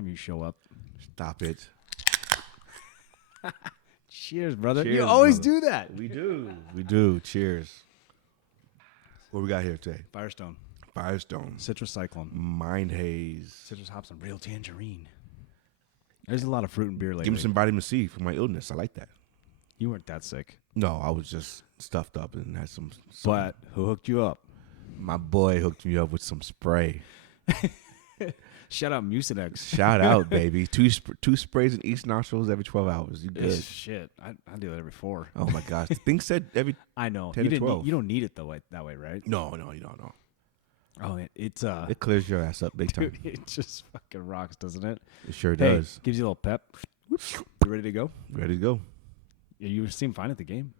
time you show up. Stop it. Cheers, brother. Cheers, you always brother. do that. We do. We do. Cheers. What we got here today? Firestone. Firestone. Citrus Cyclone. Mind Haze. Citrus hops and real tangerine. There's a lot of fruit and beer lately. Give me some vitamin C for my illness. I like that. You weren't that sick. No, I was just stuffed up and had some. But who hooked you up? My boy hooked me up with some spray. Shout out Mucinex. Shout out, baby. Two sprays in each nostrils every 12 hours. You good? Shit. I do that every 4. Oh, my gosh. Things said every I know. 10 to 12. You don't need it that way, right? No, you don't know. Oh, it's It clears your ass up big time. dude, it just fucking rocks, doesn't it? It sure Hey, does. gives you a little pep. You ready to go? Ready to go. Yeah, you seem fine at the game.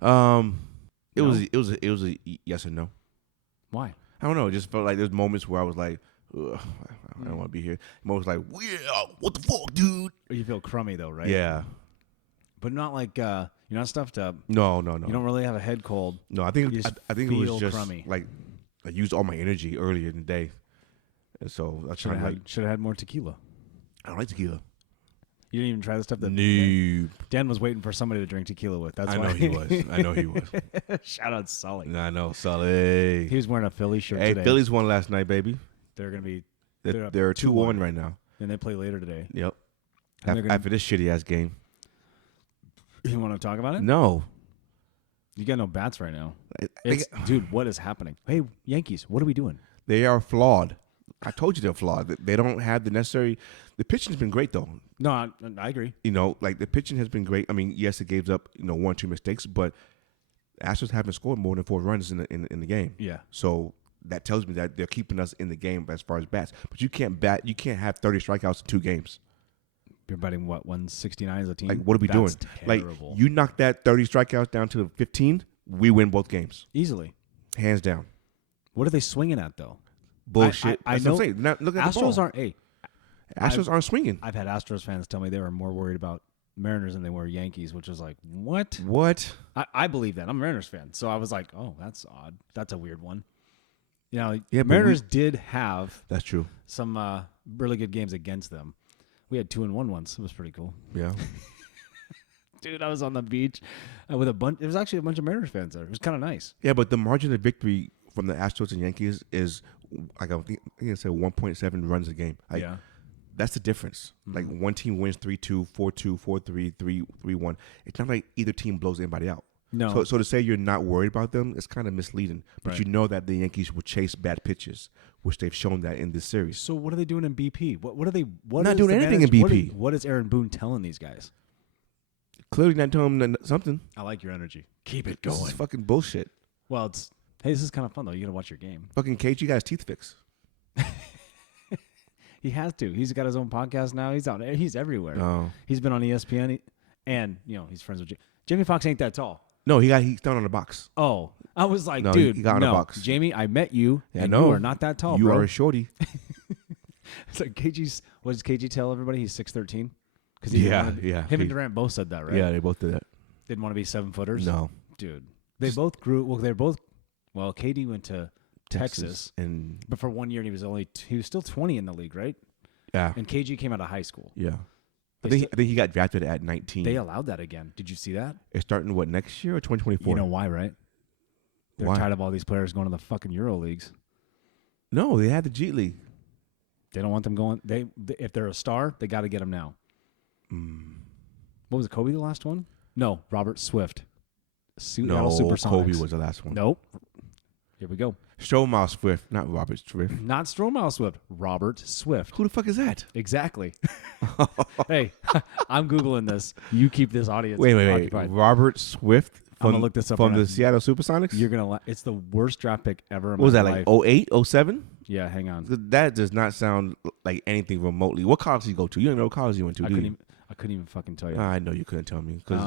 It No? was a yes or no. Why? I don't know. It just felt like there's moments where I was like, ugh, I don't want to be here. Moments like, yeah, what the fuck, dude? You feel crummy though, right? Yeah. But not like you're not stuffed up. No. You don't really have a head cold. No, I think You just I think it was feel just crummy. like I used all my energy earlier in the day, and so I Should tried have like had more tequila. I don't like tequila. You didn't even try the stuff that No, Dan was waiting for somebody to drink tequila with. That's I why know he was. I know he was. Shout out Sully. I know, Sully. He was wearing a Philly shirt Hey, today. Phillies won last night, baby. They're gonna be They're 2-1 right now. and they play later today. Yep. And they're gonna- After this shitty ass game. You want to talk about it? No. You got no bats right now. They, Dude, what is happening? Hey, Yankees, what are we doing? they are flawed. I told you they're flawed. They don't have the necessary. The pitching's been great though. No, I agree. You know, like the pitching has been great. I mean, yes, it gave up 1 or 2 mistakes, but the Astros haven't scored more than 4 runs in the game. Yeah. So that tells me that they're keeping us in the game as far as bats. But you can't have 30 strikeouts in 2 games. You're batting what, 169 as a team? Like, what are we doing? Terrible. Like, you knock that 30 strikeouts down to 15, we win both games, Easily. hands down. What are they swinging at though? Bullshit. I That's know. what I'm saying. They're not looking at the ball. Astros aren't. Hey, Astros aren't swinging. I've had Astros fans tell me they were more worried about Mariners than they were Yankees, which is like, what? What? I believe that. I'm a Mariners fan, so I was like, oh, that's odd. That's a weird one. You know, Yeah, but Mariners did have That's true. some really good games against them. We had 2-1 once. It was pretty cool. Yeah. Dude, I was on the beach with a bunch. There was actually a bunch of Mariners fans there. It was kind of nice. Yeah, but the margin of victory from the Astros and Yankees is like I think I said 1.7 runs a game. Like, Yeah. that's the difference. Like one team wins 3-2, 4-2, 4-3, 3-1. It's not like either team blows anybody out. No. So to say you're not worried about them is kind of misleading. But Right. you know that the Yankees will chase bad pitches, which they've shown that in this series. So what are they doing in BP? What are they? What Not is doing the anything in manage- BP. What is Aaron Boone telling these guys? Clearly not telling them something. I like your energy. Keep it This going. is fucking bullshit. Well, it's hey, this is kind of fun though. You got to watch your game. Fucking KG got his teeth fixed. He has to. He's got his own podcast now. He's out. He's everywhere. Oh. He's been on ESPN, and he's friends with Jamie Foxx. Ain't that tall? No, he's down on the box. Oh, I was like, No, dude, he got on no, the box. Jamie, I met you, Yeah, and I know. you are not that tall, You bro. are a shorty. It's like KG's. What does KG tell everybody? He's 6'13". Because Yeah. Him and Durant both said that, right? Yeah, they both did that. Didn't want to be 7-footers. No. Dude, they both grew. Well, they're both. Well, KD went to Texas, And but for 1 year, and he was still 20 in the league, right? yeah. And KG came out of high school. Yeah. I They think he got drafted at 19. They allowed that again. Did you see that? It's starting what, next year or 2024? You know why, right? They're Why? tired of all these players going to the fucking Euro leagues. No, they had the G League. They don't want them going. If they're a star, they got to get them now. What was it? Kobe the last one? No, Robert Swift. No, Supersonics. Kobe was the last one. Nope. Here we go. Stromae Swift, not Robert Swift. Not Stromae Swift. Robert Swift. Who the fuck is that? Exactly. Hey, I'm Googling this. You keep this audience Wait. occupied. Robert Swift I'm gonna look this up from on the it. Seattle Supersonics? You're gonna. It's the worst draft pick ever. In What was my that, life. like 08, 07? Yeah, hang on. That does not sound like anything remotely. What college did you go to? You don't know what college you went to, I do couldn't you? even fucking tell you. I know you couldn't tell me. Because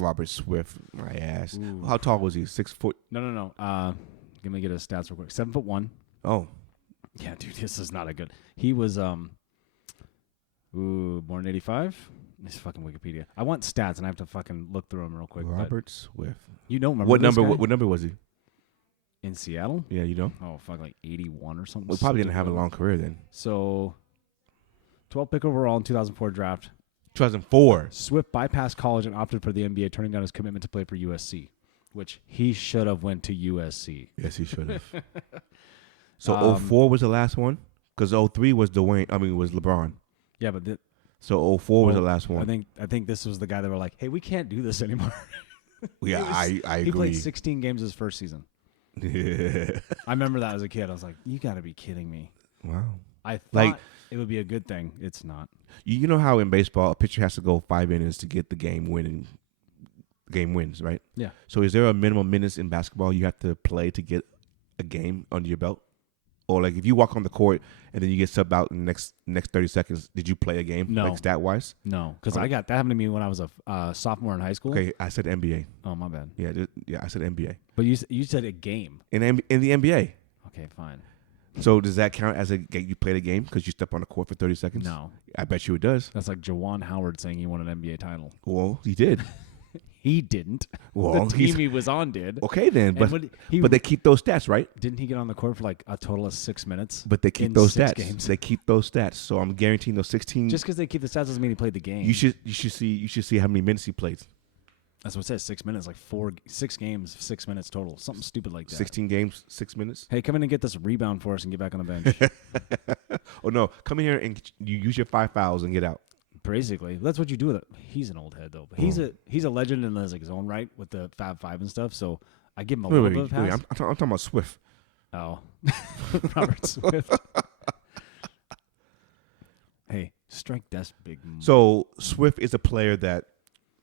Robert Swift, my ass. Ooh. How tall was he? 6 foot? No. Let me get his stats real quick. 7'1". Oh. Yeah, dude, this is not a good. He was born in 85. This is fucking Wikipedia. I want stats and I have to fucking look through them real quick. but Robert Swift. you don't remember What this number? guy? What number was he? In Seattle? Yeah, you know. Oh fuck, like 81 or something. We probably didn't have a stupid. long career then. So 12th pick overall in 2004 draft. 2004. Swift bypassed college and opted for the NBA, turning down his commitment to play for USC, which he should have went to USC. Yes, he should have. So 04 was the last one? Because 03 was was LeBron. Yeah, but so 04 was the last one. I think this was the guy that were like, hey, we can't do this anymore. Yeah, I agree. He played 16 games his first season. Yeah. I remember that as a kid. I was like, you got to be kidding me. Wow. I thought it would be a good thing. It's not. You know how in baseball a pitcher has to go 5 innings to get the game winning. Game wins, right? Yeah. So is there a minimum minutes in basketball you have to play to get a game under your belt? Or like if you walk on the court and then you get subbed out in the next 30 seconds, did you play a game? No. Like stat wise? No, because I got that happened to me when I was a sophomore in high school. Okay, I said NBA. Oh, my bad. Yeah, I said NBA. But you said a game. In the NBA. Okay, fine. So does that count as you played a game because you step on the court for 30 seconds? No. I bet you it does. That's like Jawan Howard saying he won an NBA title. Well, he did. He didn't. Well, the team he was on did. Okay, then. But they keep those stats, right? Didn't he get on the court for like a total of 6 minutes? But they keep those stats. Games? They keep those stats. So I'm guaranteeing those 16. Just because they keep the stats doesn't mean he played the game. You should see how many minutes he played. That's what it says. 6 minutes, like 6 games, 6 minutes total. Something stupid like that. 16 games, 6 minutes. Hey, come in and get this rebound for us and get back on the bench. Oh no, come in here and you use your 5 fouls and get out. Basically, that's what you do with it. He's an old head though, but he's a legend in his own right with the Fab Five and stuff. So I give him a little bit of pass. I'm talking about Swift. Oh, Robert Swift. Hey, strike that's big. So Swift is a player that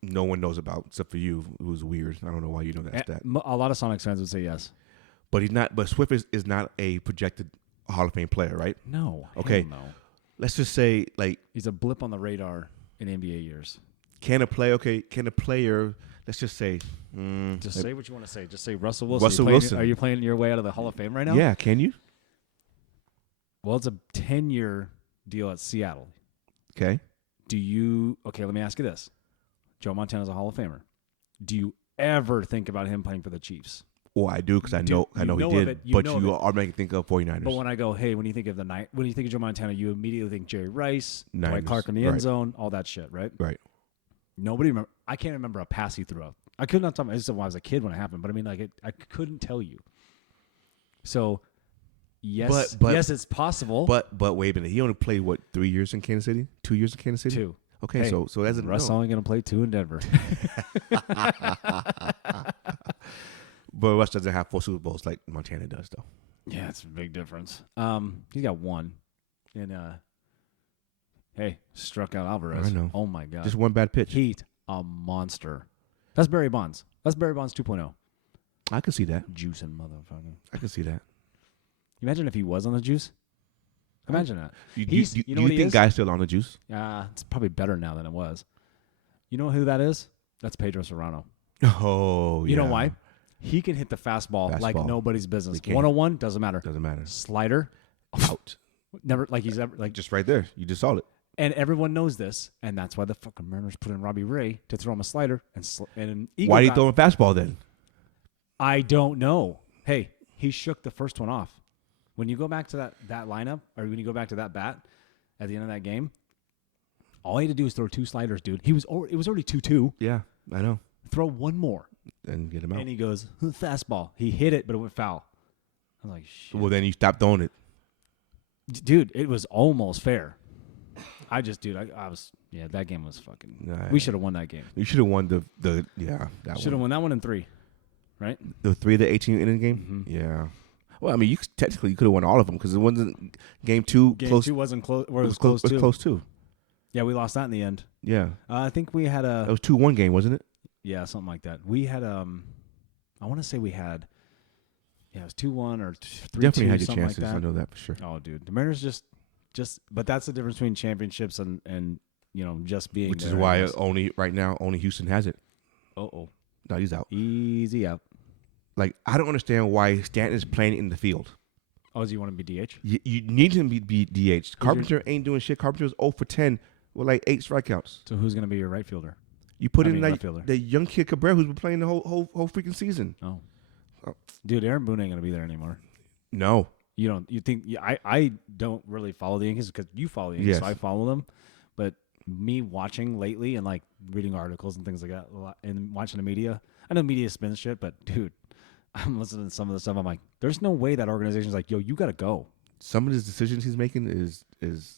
no one knows about except for you. It was weird. I don't know why you know that stat. A lot of Sonics fans would say yes, but he's not. But Swift is not a projected Hall of Fame player, right? No. Okay. No. Let's just say he's a blip on the radar in NBA years. Can a player? Let's just say. Just say what you want to say. Just say Russell Wilson. Russell Wilson. Are you playing your way out of the Hall of Fame right now? Yeah. Can you? Well, it's a 10-year deal at Seattle. Okay. Okay, let me ask you this. Joe Montana's a Hall of Famer. Do you ever think about him playing for the Chiefs? Well, I do because I know he did. But you are making think of 49ers. But when I go, hey, when you think of Joe Montana, you immediately think Jerry Rice, Niners. Dwight Clark in the end zone, all that shit, right? Right. Nobody remember. I can't remember a pass he threw out. I could not tell. This is when I was a kid when it happened, but I mean, I couldn't tell you. So, yes, yes, it's possible. But wait a minute. He only played 3 years in Kansas City? 2 years in Kansas City? 2. Okay, hey, so that's Russ only going to play 2 in Denver. But Russ doesn't have 4 Super Bowls like Montana does, though. Yeah, it's a big difference. He's got 1, and hey, struck out Alvarez. I know. Oh my God, just 1 bad pitch. Heat a monster. That's Barry Bonds. That's Barry Bonds 2.0. I can see that. Juicing motherfucker. I can see that. Imagine if he was on the juice. Imagine that. You think Guy's still on the juice? It's probably better now than it was. You know who that is? That's Pedro Serrano. Oh, yeah. You know why? He can hit the fastball like nobody's business. 101 doesn't matter. Doesn't matter. Slider out. Never he's ever just right there. You just saw it. And everyone knows this, and that's why the fucking Mariners put in Robbie Ray to throw him a slider and why did he throw him a fastball then? I don't know. Hey, he shook the first one off. When you go back to that lineup, or when you go back to that bat at the end of that game, all he had to do was throw 2 sliders, dude. It was already 2-2. Yeah, I know. Throw 1 more. And get him out. And he goes, fastball. He hit it, but it went foul. I was like, shit. Well, then you stopped throwing it. Dude, it was almost fair. I was, that game was fucking, we should have won that game. You should have won that should have won that one in 3, right? The 3 of the 18-inning game? Mm-hmm. Yeah. Well, I mean, you could have won all of them because it wasn't game 2 Game close. 2 wasn't close. It was close too. It was close too. Yeah, we lost that in the end. Yeah. I think we had It was 2-1 game, wasn't it? Yeah, something like that. We had I want to say we had. Yeah, it was 2-1 or 3-2. Definitely had your chances. Like that. I know that for sure. Oh, dude, the Mariners just. But that's the difference between championships and just being. Which is why right now only Houston has it. Oh. No, he's out. Easy out. Like, I don't understand why Stanton is playing in the field. Oh, does he want to be DH? You need him to be DH. Carpenter ain't doing shit. Carpenter was 0 for 10 with like 8 strikeouts. So who's going to be your right fielder? You put in like the young kid Cabrera who's been playing the whole freaking season. Oh. Dude, Aaron Boone ain't going to be there anymore. No. You don't. You think? Yeah, I don't really follow the Yankees because you follow the Yankees, Yes. so I follow them. But me watching lately and like reading articles and things like that, a lot, and watching the media. I know media spins shit, but dude, I'm listening to some of the stuff. I'm like, there's no way that organization's like, yo, you got to go. Some of his decisions he's making is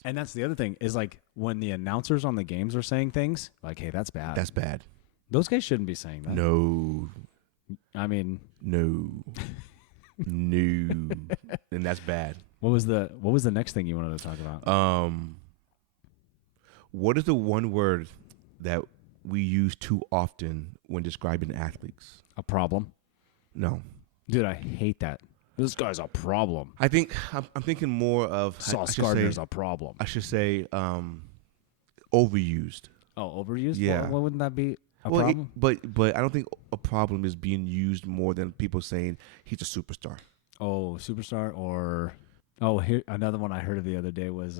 And that's the other thing is like when the announcers on the games are saying things like, hey, that's bad. that's bad. Those guys shouldn't be saying that. No, I mean, no, no, and that's bad. what was the next thing you wanted to talk about? What is the one word that we use too often when describing athletes? A problem. No, Dude, I hate that. This guy's a problem. I think I'm thinking more of Sauce Gardner's a problem. I should say overused. Oh, overused? Yeah. Well, wouldn't that be a Well, problem? but I don't think a problem is being used more than people saying he's a superstar. Oh, superstar or here another one I heard of the other day was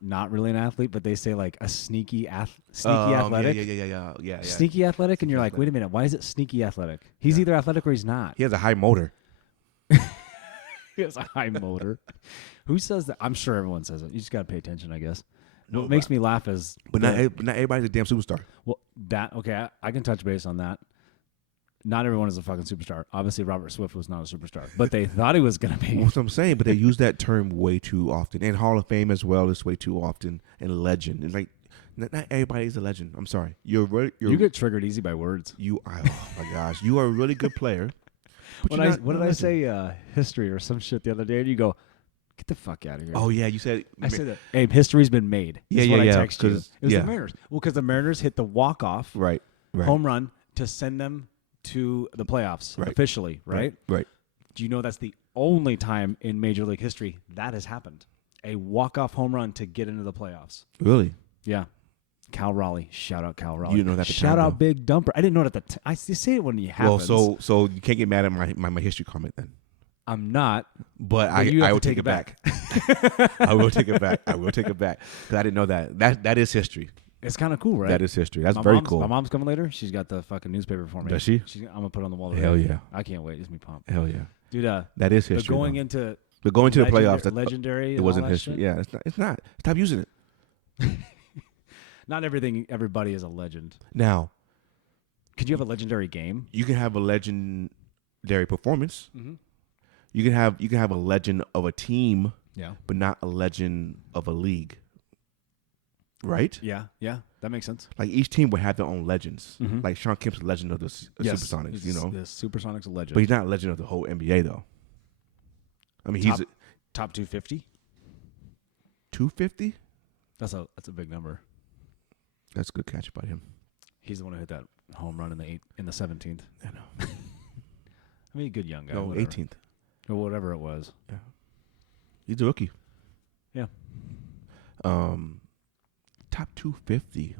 not really an athlete, but they say like a sneaky athletic. Yeah. Sneaky athletic, and you're like, wait a minute, why is it sneaky athletic? He's either athletic or he's not. He has a high motor. He has a high motor. Who says that? I'm sure everyone says it. You just got to pay attention, I guess. No, What makes me laugh is, But not everybody's a damn superstar. well, I can touch base on that. Not everyone is a fucking superstar. Obviously, Robert Swift was not a superstar, but they thought he was gonna be. That's what I'm saying. But they use that term way too often, and Hall of Fame as well is way too often, and legend. It's like not everybody's a legend. I'm sorry. You get triggered easy by words. You are. Oh my gosh, you are a really good player. But What did I say? History or some shit the other day, and you go, "Get the fuck out of here." Oh yeah, you said. I said that. Hey, history's been made. Yeah, is yeah, what yeah, I texted you. It 'cause- was yeah. the Mariners. Well, because the Mariners hit the walk-off Right. home run to send them to the playoffs Right. officially, right? Right. Do you know that's the only time in Major League history that has happened? A walk-off home run to get into the playoffs. Really? Yeah. Cal Raleigh. Shout out Cal Raleigh. You didn't know that at the Shout time, out though. Big Dumper. I didn't know it at the time. I say it when it happens. Well, so you can't get mad at my history comment then. I'm not. But you I have will to take it back. I will take it back. I will take it back because I didn't know that. That is history. It's kind of cool, right? That is history. That's My very mom's- cool. My mom's coming later. She's got the fucking newspaper for me. Does she? I'm gonna put it on the wall. Hell today. yeah. I can't wait. It's me pumped, Hell yeah. dude. That is The history. going though. into But going to the playoffs, legendary. it and wasn't all that history. shit? Yeah, it's not. Stop using it. Not everybody is a legend. Now, Could you have a legendary game? you can have a legendary performance. Mm-hmm. You can have a legend of a team, Yeah. but not a legend of a league. Right? Yeah. That makes sense. Like each team would have their own legends. Mhm. Like Sean Kemp's a legend of the Supersonics, He's you know. the Supersonics a legend. But he's not a legend of the whole NBA though. I mean, he's top 250. 250. That's a big number. That's a good catch by him. He's the one who hit that home run in the 17th. I know. I mean, a good young guy. No, whatever. 18th. Or whatever it was. Yeah, he's a rookie. Yeah. Top 250.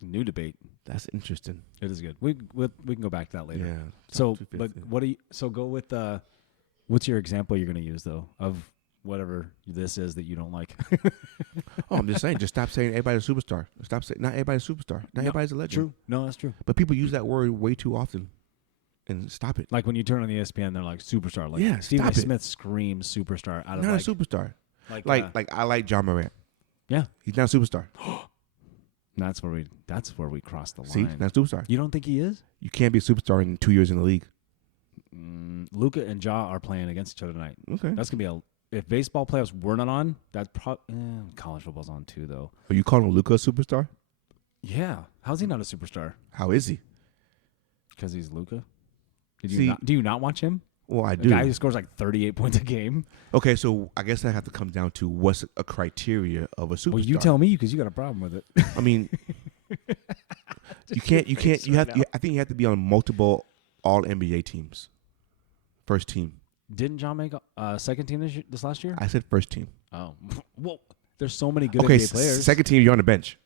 New debate. That's interesting. It is good. We can go back to that later. Yeah. So, top but 250. what do you? So go with what's your example you're going to use though of whatever this is that you don't like? Oh, I'm just saying. Just stop saying everybody's a superstar. Stop saying not everybody's a superstar. Not No, everybody's a legend. True. No, that's true. But people use that word way too often. And stop it. Like when you turn on the ESPN, they're like superstar. Like Yeah, Stephen A. stop it. Smith screams superstar out of Not like, a superstar. like Like I like John Morant. yeah. He's not a superstar. That's where we cross the line. See, not a superstar. You don't think he is? You can't be a superstar in 2 years in the league. Luka and Ja are playing against each other tonight. Okay. That's gonna be if baseball playoffs were not on. That's college football's on too though. Are you calling Luka a superstar? Yeah. How's he not a superstar? How is he? Because he's Luka. See- Do you not watch him? Well, I The do. guy who scores like 38 points a game. Okay, so I guess that have to come down to what's a criteria of a superstar. Well, you tell me because you got a problem with it. I mean, you can't. I think you have to be on multiple All NBA teams. First team. Didn't John make second team this last year? I said first team. Oh, well, there's so many good Okay, NBA players. second team. You're on the bench,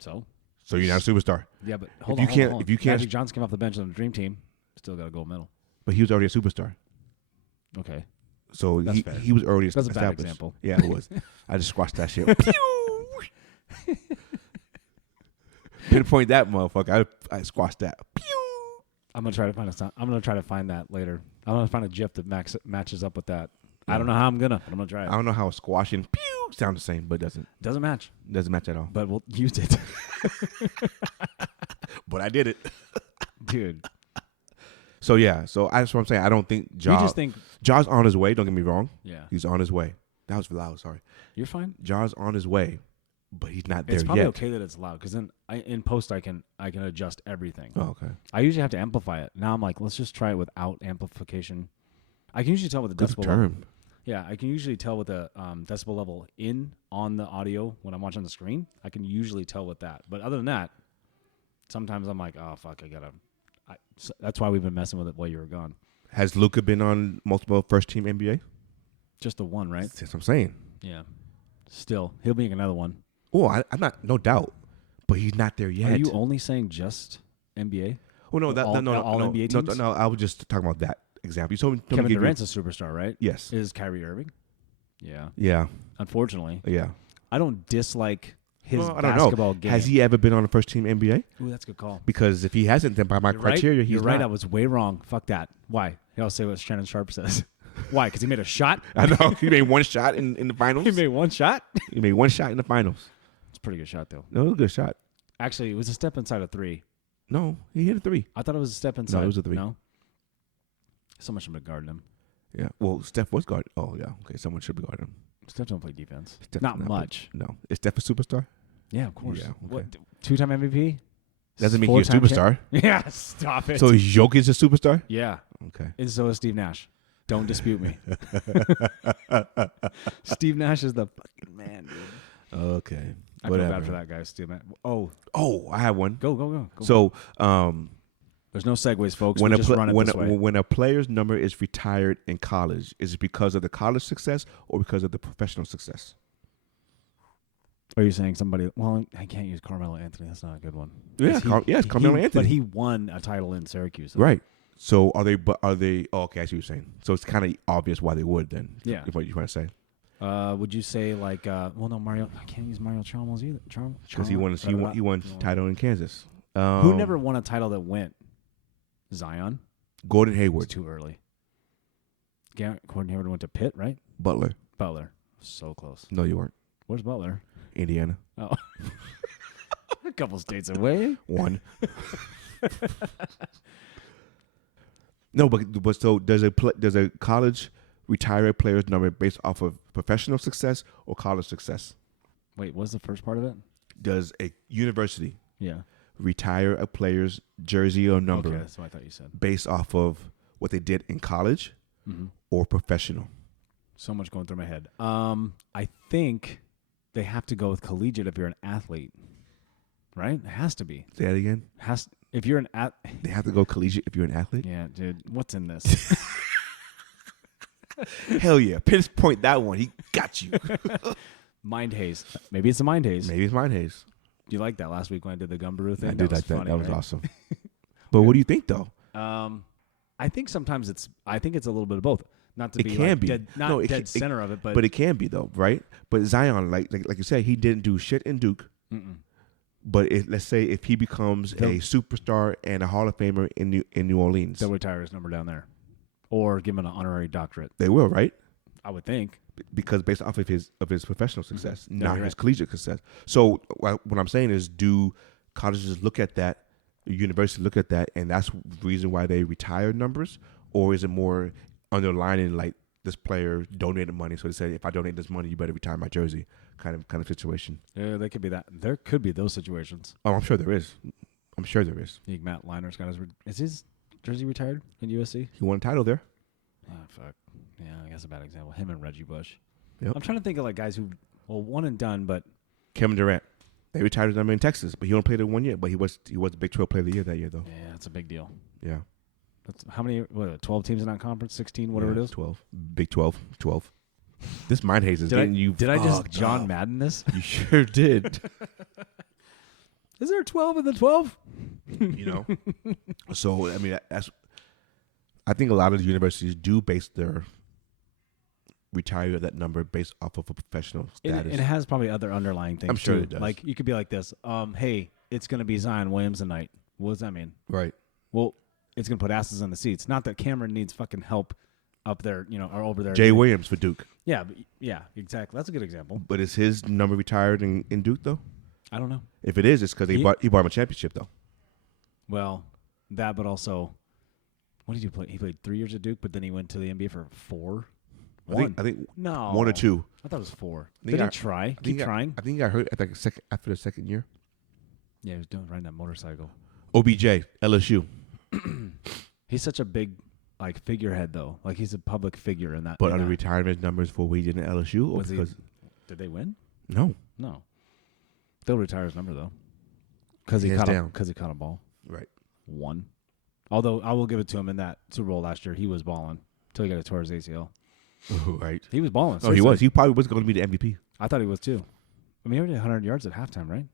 So so you're not a superstar. yeah, but If you can't- Magic Johnson came off the bench on the Dream Team, still got a gold medal. But he was already a superstar. Okay, So That's fair. he was already That's a bad established. example. Yeah, it was. I just squashed that shit. Pinpoint that motherfucker. I squashed that. Pew! I'm gonna try to find I'm gonna try to find that later. I'm gonna find a GIF that matches up with that. I don't know how I'm gonna, but I'm gonna try it. I don't know how a squash and pew sound the same, but it Doesn't match. doesn't match at all. But we'll use it, But I did it. dude. So yeah, so that's what I'm saying. I don't think We Ja. just think, Ja's on his way. Don't get me wrong. yeah, He's on his way. That was loud. Sorry. you're fine. Ja's on his way, but he's not there It's probably yet. okay that it's loud because then in post I can adjust everything. Oh, okay. I usually have to amplify it. Now I'm like, let's just try it without amplification. I can usually tell with the Good decibel term. level. Yeah, I can usually tell with the decibel level on the audio when I'm watching the screen. I can usually tell with that. But other than that, sometimes I'm like, oh fuck, so that's why we've been messing with it while you were gone. Has Luka been on multiple first team NBA? Just the one, right? That's what I'm saying. Yeah. Still, he'll be another one. Oh, I'm not, no doubt, but he's not there yet. Are you only saying just NBA? Well, no, all no, NBA no, teams? no. I was just talking about that example. You told me Kevin give you- Durant's a superstar, right? Yes. Is Kyrie Irving? Yeah. Yeah. Unfortunately, Yeah. I don't dislike his Well, I don't basketball know. game. Has he ever been on a first team NBA? Ooh, that's a good call. Because if he hasn't, then by my You're criteria, right. he's You're right. not. I was way wrong. Fuck that. Why? I'll say what Shannon Sharp says. Why? Because he made a shot? I know. He made one shot in the finals. He made one shot? He made one shot in the finals. It's a pretty good shot, though. No, it was a good shot. Actually, it was a step inside a three. No, he hit a three. I thought it was a step inside. it was a three. No? Someone should be guarding him. Yeah. Well, Steph was guard. Oh, yeah. Okay, someone should be guarding him. Steph don't play defense. Steph Not not much. No. Is Steph a superstar? Yeah, of course. Yeah, okay. What? 2-time MVP? Doesn't make you a 4-time superstar. Yeah, stop it. So is Jokic a superstar? yeah. Okay. And so is Steve Nash. Don't dispute me. Steve Nash is the fucking man, dude. Okay. I feel bad for that guy, Steve Nash. Oh, I have one. go. So, There's no segues, folks. when We a just run it this way. when a player's number is retired in college, is it because of the college success or because of the professional success? Are you saying somebody? Well, I can't use Carmelo Anthony. That's not a good one. Yeah, it's Carmelo Anthony. But he won a title in Syracuse. Right. So are they? Oh, okay, I see what you're saying. So it's kind of obvious why they would then. Yeah. Is what you're trying to say? Would you say like? Well, no, Mario. I can't use Mario Chalmers either. Because he won title in Kansas. Who never won a title that went? Zion. Gordon It's Hayward. too early. Gordon Hayward went to Pitt, right? Butler. Butler. So close. No, you weren't. Where's Butler? Indiana. Oh. A couple states away. One. No, but so does a college retire a player's number based off of professional success or college success? Wait, what's the first part of it? Does a university Yeah. retire a player's jersey or number Okay, that's what I thought you said. based off of what they did in college or professional? So much going through my head. I think they have to go with collegiate if you're an athlete, right? It has to be. Say that again. If you're an They have to go collegiate if you're an athlete? yeah, dude. What's in this? Hell yeah. Pinpoint that one. He got you. Mind haze. Maybe it's a mind haze. Maybe it's mine, Hayes. Do you like that last week when I did the Gumbaroo thing? I did like that. funny, That was right? awesome. But what do you think, though? I think sometimes I think it's a little bit of both. Not to It be can like be. dead, not No, dead center of it, but But it can be, though, right? But Zion, like you said, he didn't do shit in Duke. But let's say if he becomes a superstar and a Hall of Famer in New Orleans, they'll retire his number down there, or give him an honorary doctorate. they will, right? I would think. Because based off of his professional success, not you're his right. collegiate success. So what I'm saying is, do colleges look at that, universities look at that, and that's the reason why they retire numbers, or is it more underlining like this player donated money, so they say if I donate this money, you better retire my jersey, kind of situation. Yeah, they could be that. There could be those situations. Oh, I'm sure there is. I'm sure there is. I think Matt Liner's got is his jersey retired in USC? He won a title there. Oh, fuck. Yeah, I guess a bad example. Him and Reggie Bush. Yep. I'm trying to think of like guys who, one and done, but Kevin Durant. They retired his number in Texas, but he only played it 1 year. But he was the Big 12 Player of the Year that year, though. yeah, it's a big deal. Yeah. That's how many? What? 12 teams in that conference? 16? Whatever Yeah, it is. 12. Big 12. 12. This mind haze is Did I getting you. Did I just fucked John up. Madden this? You sure did. Is there 12 in the 12? You know. So I mean, that's. I think a lot of the universities do base their retire that number based off of a professional status. It has probably other underlying things. I'm sure too. it does. Like you could be like this. Hey, it's going to be Zion Williamson night. What does that mean? Right. Well, it's going to put asses in the seats. Not that Cameron needs fucking help up there, or over there. Jay Williams for Duke. Yeah, exactly. That's a good example. But is his number retired in Duke, though? I don't know. If it is, it's because he bought him a championship, though. Well, that, but also, what did he play? He played 3 years at Duke, but then he went to the NBA for 4. I think no, 1 or 2. I thought it was 4. Did Did he try? Keep trying. I think he got hurt after the second year. Yeah, he was riding that motorcycle. OBJ, LSU. He's such a big figurehead though. Like he's a public figure in that. But are the retirement numbers for what he did in LSU? Or did they win? No. They'll retire his number though, because he caught a ball. Right. 1. Although I will give it to him in that Super Bowl last year, he was balling until he got a tore his ACL. Right. He was balling. Oh, he was. He probably was going to be the MVP. I thought he was too. I mean, he already had 100 yards at halftime, right?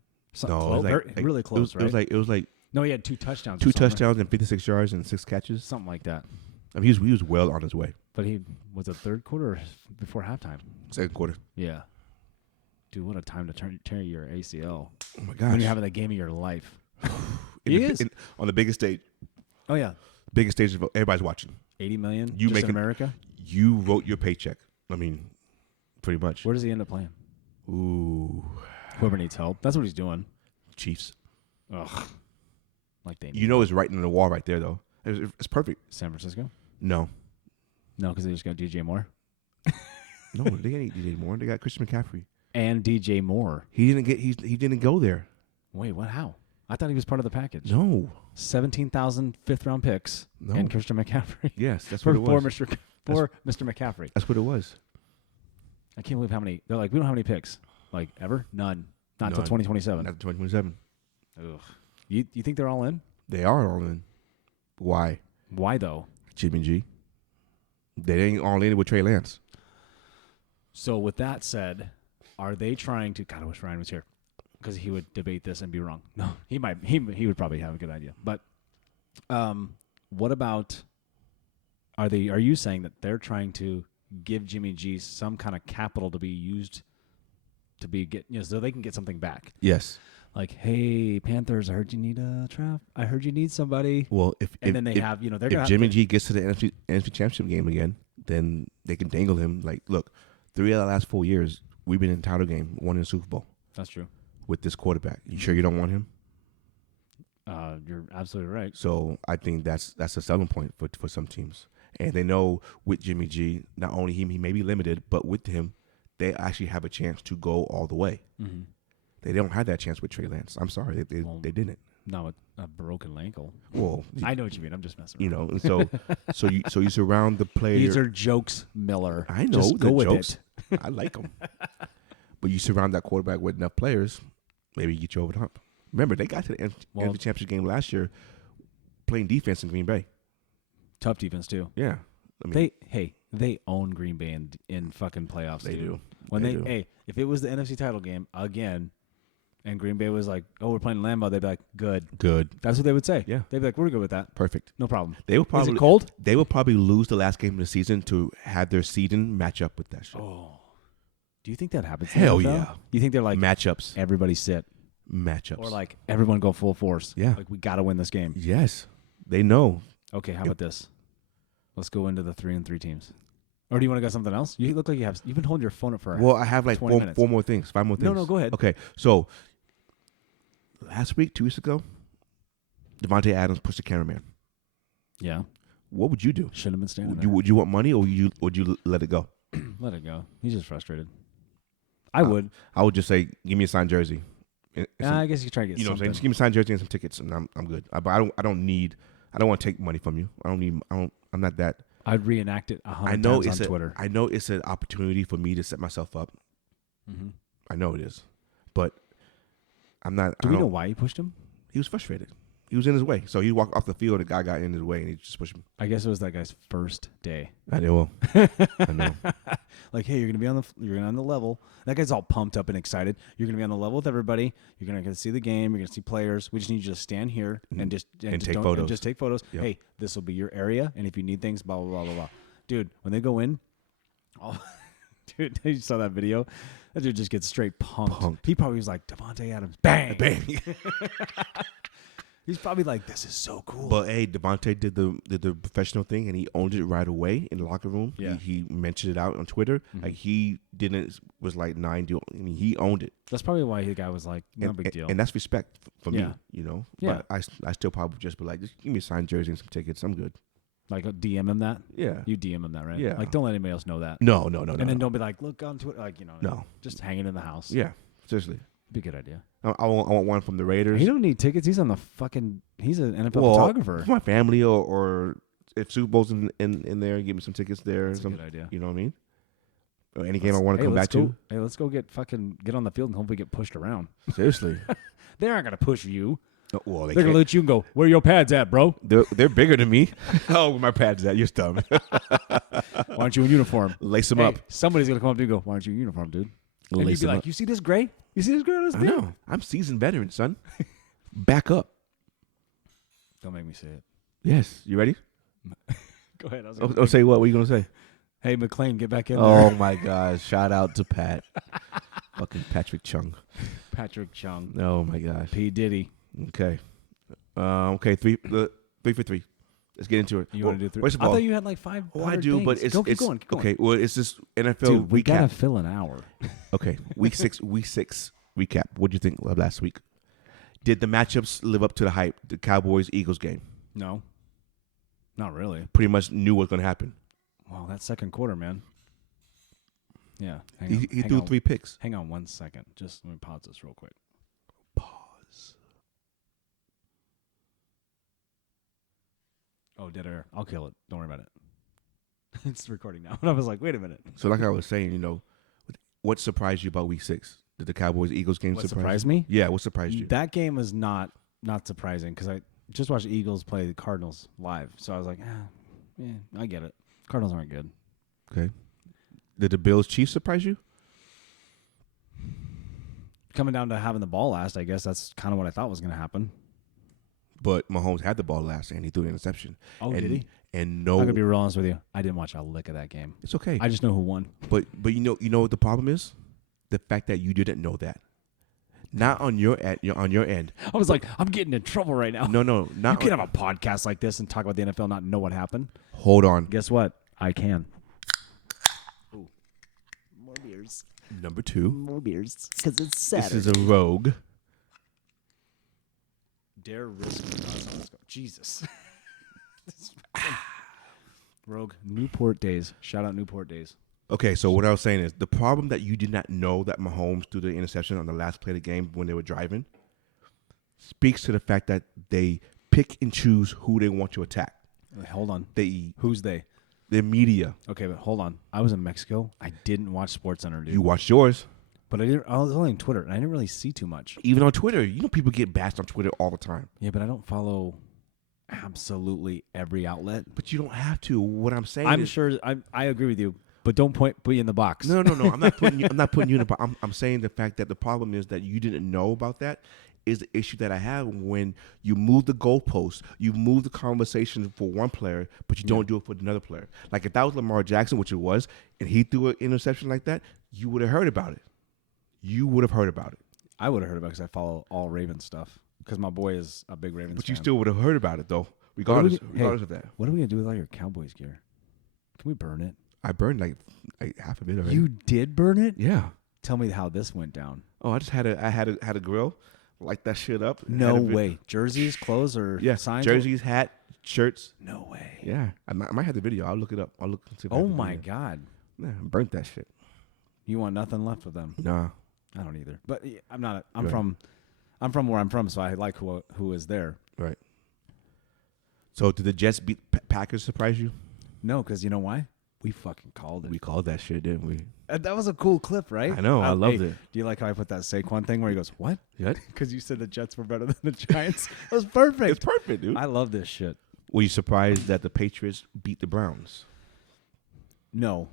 No, really close, right? It was like no, he had 2 touchdowns. 2 touchdowns and 56 yards and 6 catches. Something like that. I mean, he was well on his way. But he was a third quarter or before halftime. Second quarter. Yeah. Dude, what a time to tear your ACL. Oh, my gosh. When you're having the game of your life. On the biggest stage. Oh, yeah. Biggest stage of everybody's watching. 80 million You just in America? You wrote your paycheck. I mean, pretty much. Where does he end up playing? Ooh. Whoever needs help. That's what he's doing. Chiefs. Ugh. Like they it's writing on the wall right there, though. It's perfect. San Francisco? No, because they just got DJ Moore. No, they ain't DJ Moore. They got Christian McCaffrey. And DJ Moore. He didn't go there. Wait, what? How? I thought he was part of the package. No. 17,000 fifth-round picks and Christian McCaffrey. Yes, that's what it was. For Mr. McCaffrey. That's what it was. I can't believe how many. They're like, we don't have any picks. Like, ever? None. Not until 2027. Not until 2027. Ugh. You think they're all in? They are all in. Why? Why, though? Jimmy G. They ain't all in with Trey Lance. So, with that said, are they trying to... God, I wish Ryan was here. Because he would debate this and be wrong. No, he might. He would probably have a good idea. But what about... Are you saying that they're trying to give Jimmy G some kind of capital to be used to be so they can get something back? Yes. Like, hey, Panthers, I heard you need a trap. I heard you need somebody. Well, if Jimmy G gets to the NFC Championship game again, then they can dangle him. Like, look, 3 out of the last 4 years, we've been in the title game, won in the Super Bowl. That's true. With this quarterback, you sure you don't want him? You're absolutely right. So I think that's a selling point for some teams, and they know with Jimmy G, not only he may be limited, but with him, they actually have a chance to go all the way. Mm-hmm. They don't have that chance with Trey Lance. I'm sorry, they didn't. Not with a broken ankle. Well, I know what you mean. I'm just messing around. And so you surround the player. These are jokes, Miller. I know just go with jokes. It. I like them. But you surround that quarterback with enough players, maybe you get you over the hump. Remember, they got to the NFC Championship game last year playing defense in Green Bay. Tough defense too. Yeah, I mean, they own Green Bay in fucking playoffs. They do. When if it was the NFC title game again. And Green Bay was like, "Oh, we're playing Lambeau." They'd be like, "Good." That's what they would say. Yeah, they'd be like, "We're good with that. Perfect. No problem." They will probably Is it cold? They will probably lose the last game of the season to have their seeding match up with that shit. Oh, do you think that happens? Hell yeah. You think they're like matchups? Everybody sit matchups, or like everyone go full force? Yeah, like we got to win this game. Yes, they know. Okay, how about this? Let's go into the 3-3 teams. Or do you want to go something else? You look like you've been holding your phone up for. Well, I have like 4 more things, 5 more things. No, go ahead. Okay, so. Last week, 2 weeks ago, Devontae Adams pushed the cameraman. Yeah. What would you do? Shouldn't have been standing there. Would you want money or would you let it go? Let it go. He's just frustrated. I would. I would just say, give me a signed jersey. I guess you try to get. You know what I'm saying? Just give me a signed jersey and some tickets, and I'm good. But I don't want to take money from you. I'm not that. I'd reenact it 100 times on Twitter. I know it's an opportunity for me to set myself up. Mm-hmm. I know it is, but. I'm not. Do we know why he pushed him? He was frustrated. He was in his way. So he walked off the field. The guy got in his way, and he just pushed him. I guess it was that guy's first day. I know. I know. Like, hey, you're gonna on the level. That guy's all pumped up and excited. You're gonna be on the level with everybody. You're gonna get to see the game. You're gonna see players. We just need you to stand here and take photos. And just take photos. Yep. Hey, this will be your area, and if you need things, blah blah blah blah blah. Dude, when they go in, dude, you saw that video. That dude just gets straight punked. He probably was like, Devontae Adams, bang. He's probably like, this is so cool. But hey, Devontae did the professional thing, and he owned it right away in the locker room. Yeah. He mentioned it out on Twitter. Mm-hmm. Like he was like 9. I mean, he owned it. That's probably why the guy was like, no big deal. And that's respect for me, Yeah. you know. Yeah. But I still probably just be like, just give me a signed jersey and some tickets. I'm good. Like DM him that. Yeah. You DM him that, right? Yeah. Like don't let anybody else know that. No. And then don't be like, look on Twitter, like No. just hanging in the house. Yeah. Seriously. Be a good idea. I want one from the Raiders. He don't need tickets. He's on the fucking. He's an NFL Well, photographer. for my family, or if Super Bowl's in there, give me some tickets there. That's a good idea. You know what I mean? Or any game I want to come back to. Hey, let's go get on the field and hopefully get pushed around. Seriously. They aren't gonna push you. Well, They're gonna let you go. Where your pads at, bro? They're bigger than me. Oh, where my pads at? You're dumb. Why aren't you in uniform? Lace them Hey, up. somebody's gonna come up to you and go, why aren't you in uniform, dude? And you'd be like, you see this gray? You see this gray on this I field? know. I'm seasoned veteran, son. Back up. Don't make me say it. Yes. You ready? Go ahead. Say what? What are you gonna say? Hey, McClain, get back in Oh there. my gosh! Shout out to Pat. Fucking Patrick Chung. Patrick Chung. Oh my gosh. P. Diddy. Okay. Okay. Three for three. Let's get into it. You want to do three? First of I all, thought you had like 5. oh, I do, but it's keep going. okay. Well, it's just NFL Dude, we recap. gotta fill an hour. Okay, week six recap. What do you think of last week? Did the matchups live up to the hype? The Cowboys-Eagles game. No, not really. Pretty much knew what was going to happen. Wow, that second quarter, man. Yeah. He threw 3 picks. Hang on 1 second. Just let me pause this real quick. Pause. Oh, dead air. I'll kill it. Don't worry about it. It's recording now. And I was like, wait a minute. So like I was saying, what surprised you about week 6? Did the Cowboys-Eagles game What surprise surprised me? Yeah, what surprised you? That game was not surprising because I just watched the Eagles play the Cardinals live. So I was like, yeah, I get it. Cardinals aren't good. Okay. Did the Bills-Chiefs surprise you? Coming down to having the ball last, I guess that's kind of what I thought was going to happen. But Mahomes had the ball last, and he threw an interception. Oh, and, did he? And I'm gonna be real honest with you. I didn't watch a lick of that game. It's okay. I just know who won. But you know what the problem is? The fact that you didn't know that. Not on your end. I was like, I'm getting in trouble right now. No, You not. can't have a podcast like this and talk about the NFL and not know what happened. Hold on. Guess what? I can. Ooh. More beers. Number 2. More beers. Because it's This Saturday. is a rogue. Dare risk. Let's go. Jesus. Rogue. Newport Days. Shout out Newport Days. Okay, so what I was saying is the problem that you did not know that Mahomes threw the interception on the last play of the game when they were driving speaks to the fact that they pick and choose who they want to attack. Wait, hold on. They Who's they? the media. Okay, but hold on. I was in Mexico. I didn't watch SportsCenter, dude. You watched yours. But I was only on Twitter, and I didn't really see too much. Even on Twitter. People get bashed on Twitter all the time. Yeah, but I don't follow absolutely every outlet. But you don't have to. What I'm saying I'm is, sure I agree with you, but don't put you in the box. No. I'm not putting you. I'm not putting you in the box. I'm saying the fact that the problem is that you didn't know about that is the issue that I have when you move the goalpost, you move the conversation for one player, but you don't do it for another player. Like if that was Lamar Jackson, which it was, and he threw an interception like that, you would have heard about it. I would have heard about it because I follow all Ravens stuff. Because my boy is a big Ravens fan. But you still would have heard about it though, regardless of that. What are we gonna do with all your Cowboys gear? Can we burn it? I burned like half of it already. You did burn it? Yeah. Tell me how this went down. Oh, I had a grill, light that shit up. No way. Jerseys, clothes, or signs? Jerseys, hat, shirts. No way. Yeah, I might have the video. I'll look it up. I'll look and see if I Oh have the my video. God. Yeah, I burnt that shit. You want nothing left with them? Nah. I don't either. But I'm not. I'm Right. from where I'm from, so I like who is there. Right. So did the Jets beat Packers surprise you? No, because you know why? We fucking called it. We called that shit, didn't we? That was a cool clip, right? I know. I loved it. Do you like how I put that Saquon thing where he goes, "What?" Yeah. Because you said the Jets were better than the Giants. It was perfect. It's perfect, dude. I love this shit. Were you surprised that the Patriots beat the Browns? No,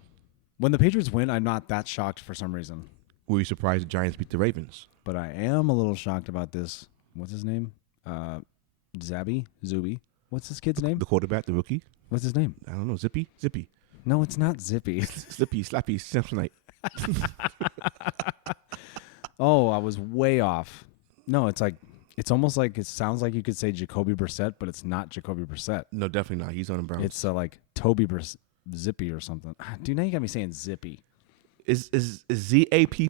when the Patriots win, I'm not that shocked for some reason. Were you surprised the Giants beat the Ravens? But I am a little shocked about this. What's his name? Zuby. What's this kid's name? The quarterback, the rookie? What's his name? I don't know. Zippy? No, it's not Zippy. Slippy, Slappy, Samsonite. Oh, I was way off. No, it's like It's almost like it sounds like you could say Jacoby Brissett, but it's not Jacoby Brissett. No, definitely not. He's on the Browns. It's like Toby Zippy or something. Dude, now you got me saying Zippy. Is Zappe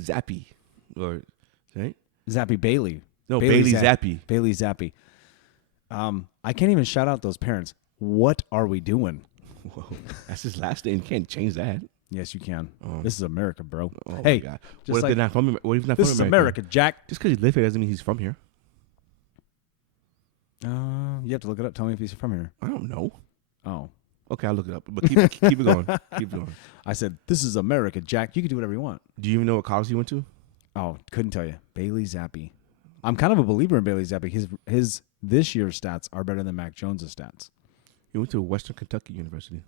Zappy or right? Zappy Bailey. No, Bailey Zappe. Bailey Zappe. I can't even shout out those parents. What are we doing? Whoa, that's his last name. You can't change that. Yes, you can. Oh. This is America, bro. Oh hey, my God. just What if like, they're not from? What if he's not this from is America? America, Jack. Just because he lives here doesn't mean he's from here. You have to look it up. Tell me if he's from here. I don't know. Oh. Okay, I'll look it up. But keep it going. Keep it going. I said, this is America, Jack. You can do whatever you want. Do you even know what college he went to? Oh, couldn't tell you. Bailey Zappe. I'm kind of a believer in Bailey Zappe. His this year's stats are better than Mac Jones' stats. He went to Western Kentucky University.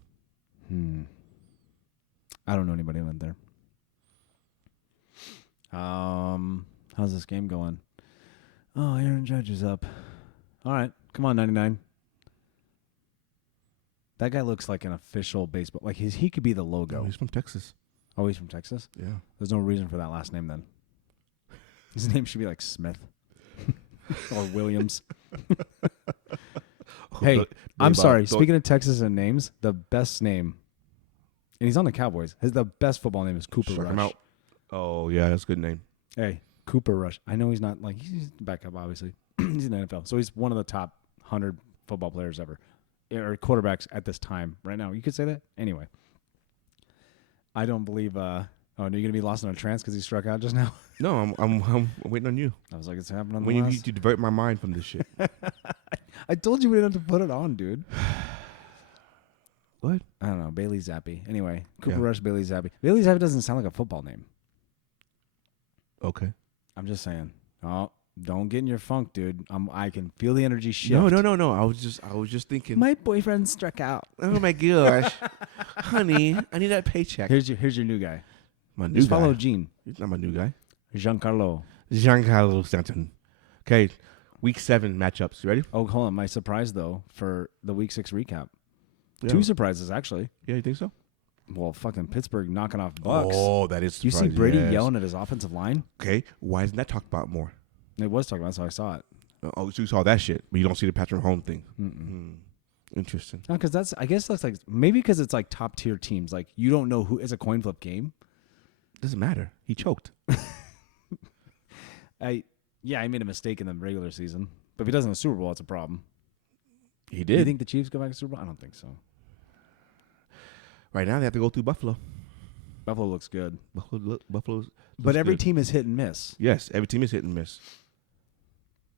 I don't know anybody who went there. How's this game going? Oh, Aaron Judge is up. All right. Come on, 99. That guy looks like an official baseball. Like he could be the logo. Oh, he's from Texas. Oh, he's from Texas? Yeah. There's no reason for that last name then. His name should be like Smith or Williams. Hey, I'm sorry. Speaking of Texas and names, the best name, and he's on the Cowboys, the best football name is Cooper Rush. Him out. Oh, yeah, that's a good name. Hey, Cooper Rush. I know he's not like, he's backup, obviously. He's in the NFL. So he's one of the top 100 football players ever, or quarterbacks at this time right now. You could say that? Anyway. I don't believe, you're going to be lost in a trance because he struck out just now? No, I'm waiting on you. I was like, it's happening on the When you last. need to divert my mind from this shit. I told you we didn't have to put it on, dude. What? I don't know. Bailey Zappe. Anyway, Cooper Yeah. Rush, Bailey Zappe. Bailey Zappe doesn't sound like a football name. Okay. I'm just saying. Oh, don't get in your funk, dude. I can feel the energy shift. No. I was just thinking. My boyfriend struck out. Oh my gosh, honey, I need that paycheck. Here's your new guy. My new Just guy. follow Gene. He's not my new guy. Giancarlo. Giancarlo Stanton. Okay, week 7 matchups. You ready? Oh, hold on. My surprise, though, for the Week 6 recap. Yeah. 2 surprises, actually. Yeah, you think so? Well, fucking Pittsburgh knocking off Bucks. Oh, that is. You see Brady yelling at his offensive line? Okay, why isn't that talked about more? It was talking about, so I saw it. Oh, so you saw that shit, but you don't see the Patrick Mahomes thing. Interesting. No, because I guess that's like, maybe because it's like top tier teams. Like, you don't know who, it's a coin flip game. Doesn't matter. He choked. I made a mistake in the regular season, but if he doesn't in the Super Bowl, it's a problem. He Do you did. think the Chiefs go back to the Super Bowl? I don't think so. Right now they have to go through Buffalo. Buffalo looks good, Buffalo's. but every good. team is hit and miss. Yes, every team is hit and miss.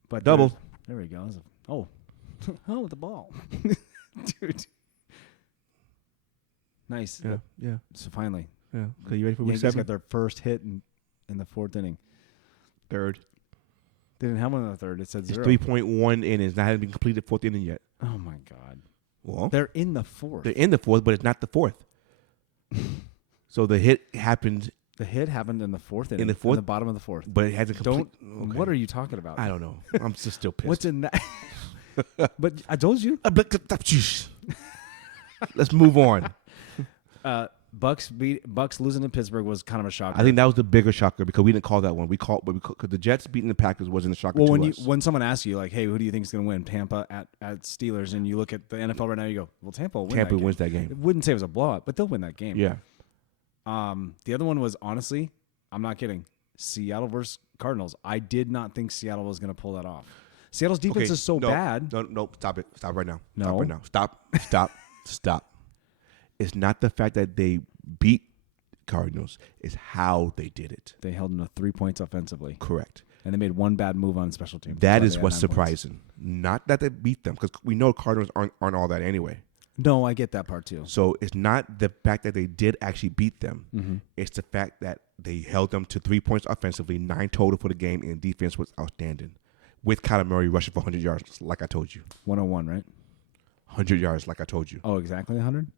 But Double. There we go. Oh, with the ball, dude. Nice. Yeah. So finally, Yeah. Okay, you ready for week Yankees 7? got their first hit in the 4th inning. Third. They didn't have one in the 3rd. It said It's 0. 3.1 innings. That hasn't been completed 4th inning yet. Oh my God. Well, They're in the 4th. they're in the 4th, but it's not the 4th. So the hit happened, The hit happened in the 4th inning. In the 4th? the bottom of the 4th. but it hasn't completed. Okay. What are you talking about? I don't know. I'm just still pissed. What's in that? But I told you. Let's move on. Bucks losing to Pittsburgh was kind of a shocker. I think that was the bigger shocker because we didn't call that one. Because the Jets beating the Packers wasn't a shocker well, to us. when someone asks you like, "Hey, who do you think is going to win, Tampa at Steelers?" and you look at the NFL right now, you go, "Well, Tampa will win Tampa that game." wins that game. I wouldn't say it was a blowout, but they'll win that game. Yeah. The other one was honestly, I'm not kidding, Seattle versus Cardinals. I did not think Seattle was going to pull that off. Seattle's defense is so bad. No, stop it. Stop right now. No. Stop right now. Stop. It's not the fact that they beat Cardinals. It's how they did it. They held them to 3 points offensively, Correct. and they made one bad move on special teams. That That's is why they what's had 9 points. surprising. Not that they beat them, because we know Cardinals aren't all that anyway. No, I get that part too. So it's not the fact that they did actually beat them. Mm-hmm. It's the fact that they held them to 3 points offensively, 9 total for the game, and defense was outstanding. With Kyler Murray rushing for 100 yards, like I told you. 101, right? 100 yards, like I told you. Oh, exactly 100?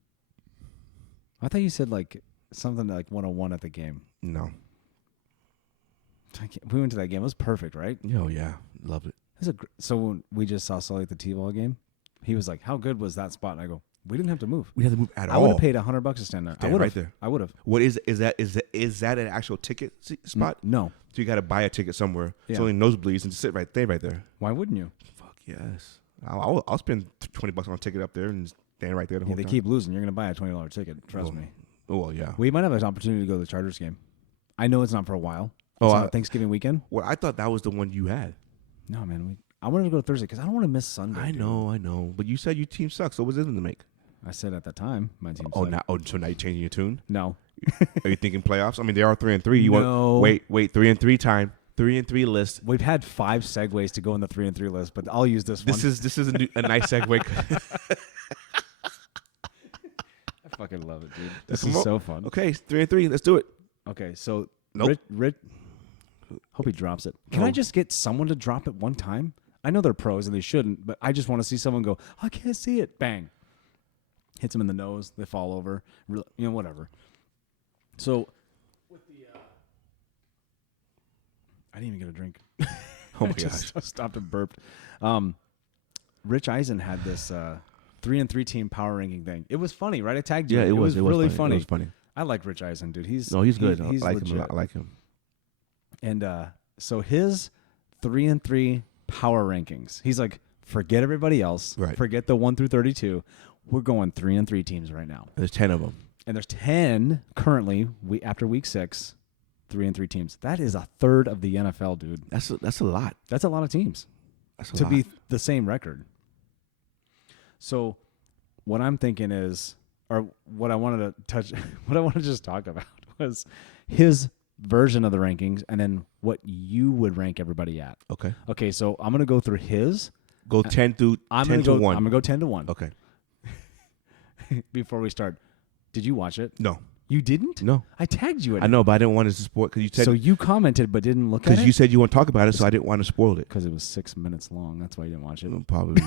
I thought you said like something like 101 at the game. No. We went to that game. It was perfect, right? Oh, yeah. Love it. So when we just saw Sully at the T-ball game, he was like, how good was that spot? And I go, We didn't have to move. We didn't have to move at I would all. have paid $100 to stand there. I Stand would right have. there. I would have. What is that an actual ticket spot? No. So you got to buy a ticket somewhere. Yeah. It's only nosebleeds and just sit right there. Why wouldn't you? Fuck yes. I'll spend $20 on a ticket up there and stand right there the whole They time. keep losing. You're going to buy a $20 ticket. Trust me. Oh, well, yeah. We might have an opportunity to go to the Chargers game. I know it's not for a while. Oh, It's not Thanksgiving weekend. Well, I thought that was the one you had. No, man. I wanted to go Thursday because I don't want to miss Sunday. I dude. know. But you said your team sucks. So what's it going to make? I said at the time my team. So sucked. now you're changing your tune? No. Are you thinking playoffs? I mean, they are 3-3. You No. want wait 3-3 time. 3-3 list. We've had 5 segues to go in the 3-3 list, but I'll use this one. This is a nice segue. I fucking love it, dude. This Come is on. so fun. Okay, 3-3. Let's do it. Okay, so Nope. Rich, hope he drops it. Can No. I just get someone to drop it one time? I know they're pros and they shouldn't, but I just want to see someone go, I can't see it. Bang. Hits them in the nose. They fall over. Whatever. So, with the, I didn't even get a drink. Oh my I gosh. just stopped and burped. Rich Eisen had this 3-3 team power ranking thing. It was funny, right? I tagged you. Yeah, it was really funny. It was funny. I like Rich Eisen, dude. He's good. He's I like legit. him a lot. I like him. And so his 3-3 power rankings. He's like, forget everybody else. Right. Forget the 1 through 32. We're going 3-3 teams right now. There's 10 of them. And there's 10 currently. After week 6, 3-3 teams. That is a third of the NFL, dude. That's a lot. That's a lot of teams That's a to lot. be the same record. So what I'm thinking is, or what I wanted to touch, what I wanted to just talk about was his version of the rankings and then what you would rank everybody at. Okay. Okay, so I'm going to go through his. Go 10 through I'm 10 gonna to go, 1. I'm going to go 10 to 1. Okay. Before we start, did you watch it? No. You didn't? No. I tagged you in I know, but I didn't want to spoil because you it. So said you commented but didn't look at because it? you said you want to talk about it, so I didn't want to spoil it. Because it was 6 minutes long. That's why you didn't watch it. Probably.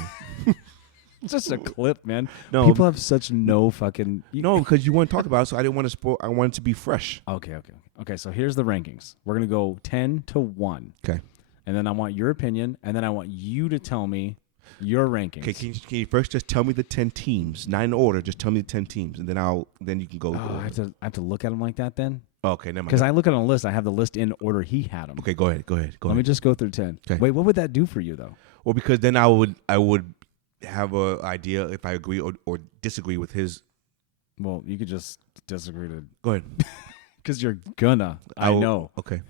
It's just a clip, man. No. People have such no fucking... No, because you want to talk about it, so I didn't want to spoil. I wanted to be fresh. Okay, so here's the rankings. We're going to go 10 to 1. Okay. And then I want your opinion, and then I want you to tell me your rankings. Okay. Can you first just tell me the 10 teams, not in order? Just tell me the 10 teams, and then you can go. Oh, I have to look at them like that then? Okay, never mind. Because I look at a list. I have the list in order he had them. Okay, go ahead. Let me just go through 10. Okay. Wait, what would that do for you, though? Well, because then I would have an idea if I agree or disagree with his. Well, you could just disagree to... Go ahead. Because you're gonna. I know. Okay.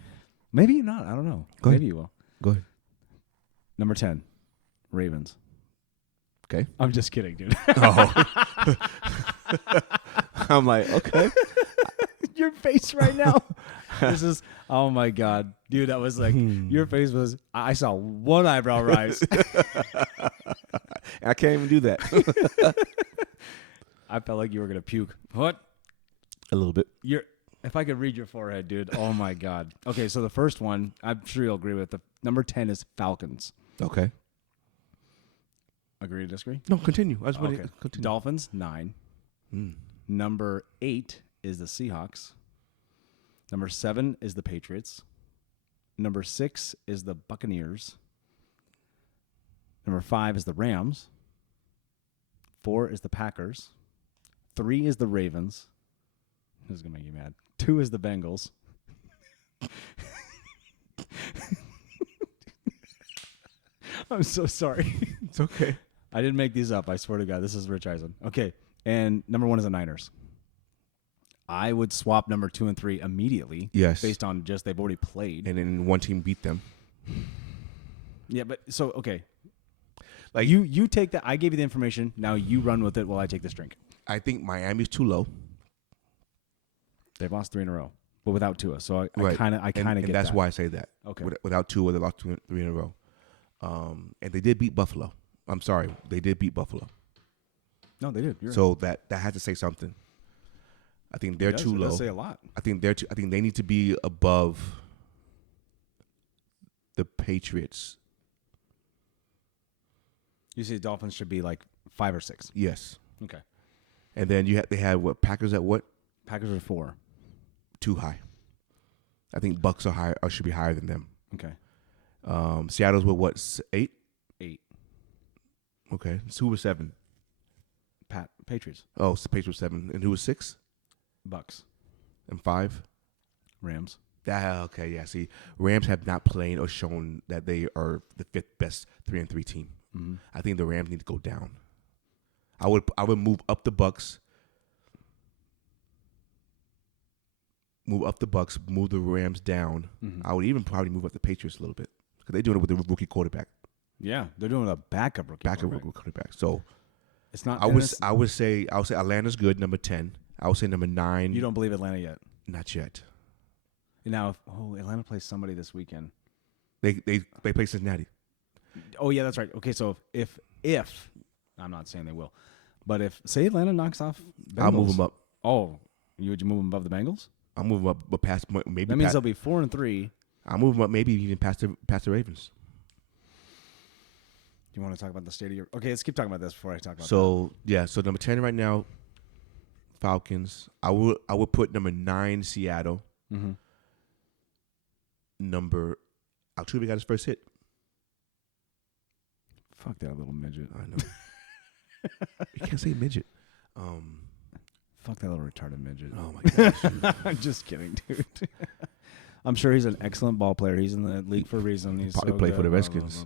Maybe you're not. I don't know. Go ahead. Maybe you will. Go ahead. Number 10, Ravens. Okay. I'm just kidding, dude. Oh. I'm like, okay. Your face right now. This is, oh my God. Dude, that was like, your face was, I saw one eyebrow rise. I can't even do that. I felt like you were going to puke. What? A little bit. If I could read your forehead, dude. Oh my God. Okay, so the first one, I'm sure you'll agree with. The number 10 is Falcons. Okay. Agree to disagree? No, continue. I just want Okay. to continue. Dolphins, 9. Mm. Number 8 is the Seahawks. Number 7 is the Patriots. Number 6 is the Buccaneers. Number 5 is the Rams. 4 is the Packers. 3 is the Ravens. This is going to make you mad. 2 is the Bengals. I'm so sorry. It's okay. I didn't make these up. I swear to God. This is Rich Eisen. Okay. And number 1 is the Niners. I would swap number 2 and 3 immediately. Yes. Based on just they've already played. And then one team beat them. Yeah, but so, okay. Like You take that. I gave you the information. Now you run with it while I take this drink. I think Miami's too low. They've lost 3 in a row, but without Tua. So I Right. kind of get and that's that. why I say that. Okay. Without Tua, they lost 3 in a row. And they did beat Buffalo. I'm sorry. They did beat Buffalo. No, they did. You're So that had to say something. I think they're too It low. does say a lot. I think they need to be above the Patriots. You see, the Dolphins should be like 5 or 6. Yes. Okay. And then they had what Packers at what? Packers are 4. Too high. I think Bucks are higher or should be higher than them. Okay. Seattle's with what 8? 8. Okay. So who was 7? Patriots. Oh, it's the Patriots 7. And who was 6? Bucks. And 5? Rams. Okay, yeah. See, Rams have not played or shown that they are the 5th best 3-3 team. Mm-hmm. I think the Rams need to go down. I would move up the Bucks. Move up the Bucks, move the Rams down. Mm-hmm. I would even probably move up the Patriots a little bit because they're doing it with the rookie quarterback. Yeah, they're doing a backup rookie quarterback. So it's not. I would say Atlanta's good, number 10. I would say number 9. You don't believe Atlanta yet? Not yet. Now, Atlanta plays somebody this weekend. They play Cincinnati. Oh yeah, that's right. Okay, so if I'm not saying they will, but if say Atlanta knocks off Bengals, I'll move them up. Oh, would you move them above the Bengals? I'll move them up, but past maybe that means they'll be 4-3. I'll move them up, maybe even past the Ravens. Do you want to talk about the state of your? Okay, let's keep talking about this before I talk about. So number 10 right now, Falcons. I would put number 9 Seattle. Mm-hmm. Altuve got his first hit. Fuck that little midget. I know. You can't say midget. Fuck that little retarded midget. Oh my gosh. I'm just kidding, dude. I'm sure he's an excellent ball player. He's in the league for a reason. He's probably so played good. for the Redskins.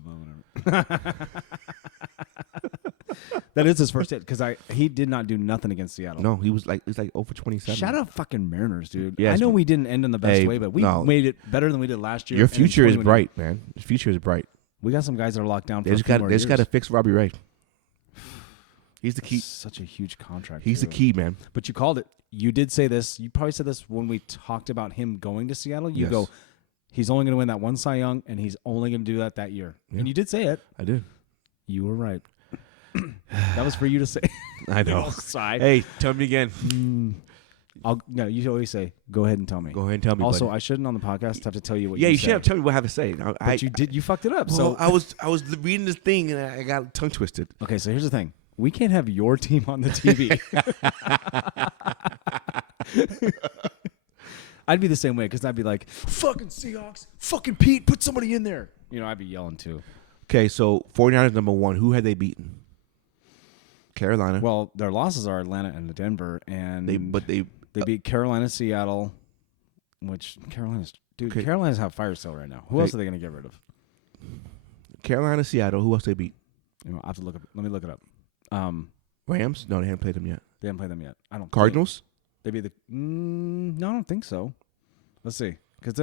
That is his first hit because he did not do nothing against Seattle. No, he was like 0 for 27. Shout out fucking Mariners, dude. Yes, I know we didn't end in the best way, but we made it better than we did last year. Your future is bright, man. Your future is bright. We got some guys that are locked down for They just got to fix Robbie Ray. He's the key. Such a huge contract. He's the key, man. But you called it. You did say this. You probably said this when we talked about him going to Seattle. You go, he's only going to win that one Cy Young, and he's only going to do that year. Yeah. And you did say it. I did. You were right. That was for you to say. I know. Sigh. Hey, tell me again. No, you always say, go ahead and tell me. Go ahead and tell me. Also, buddy. I shouldn't on the podcast have to tell you what. Yeah, you should have told me what I have to say. But you did. You fucked it up. Well, So I was reading this thing and I got tongue twisted. Okay, so here's the thing. We can't have your team on the TV. I'd be the same way because I'd be like, fucking Seahawks, fucking Pete, put somebody in there. I'd be yelling too. Okay, so 49ers number 1. Who had they beaten? Carolina. Well, their losses are Atlanta and Denver, and they beat Carolina, Seattle, which Carolina's have fire sale right now. Who else are they going to get rid of? Carolina, Seattle. Who else they beat? I have to look up. Let me look it up. Rams? No, they haven't played them yet. They haven't played them yet. I don't. Cardinals? They beat the. No, I don't think so. Let's see, because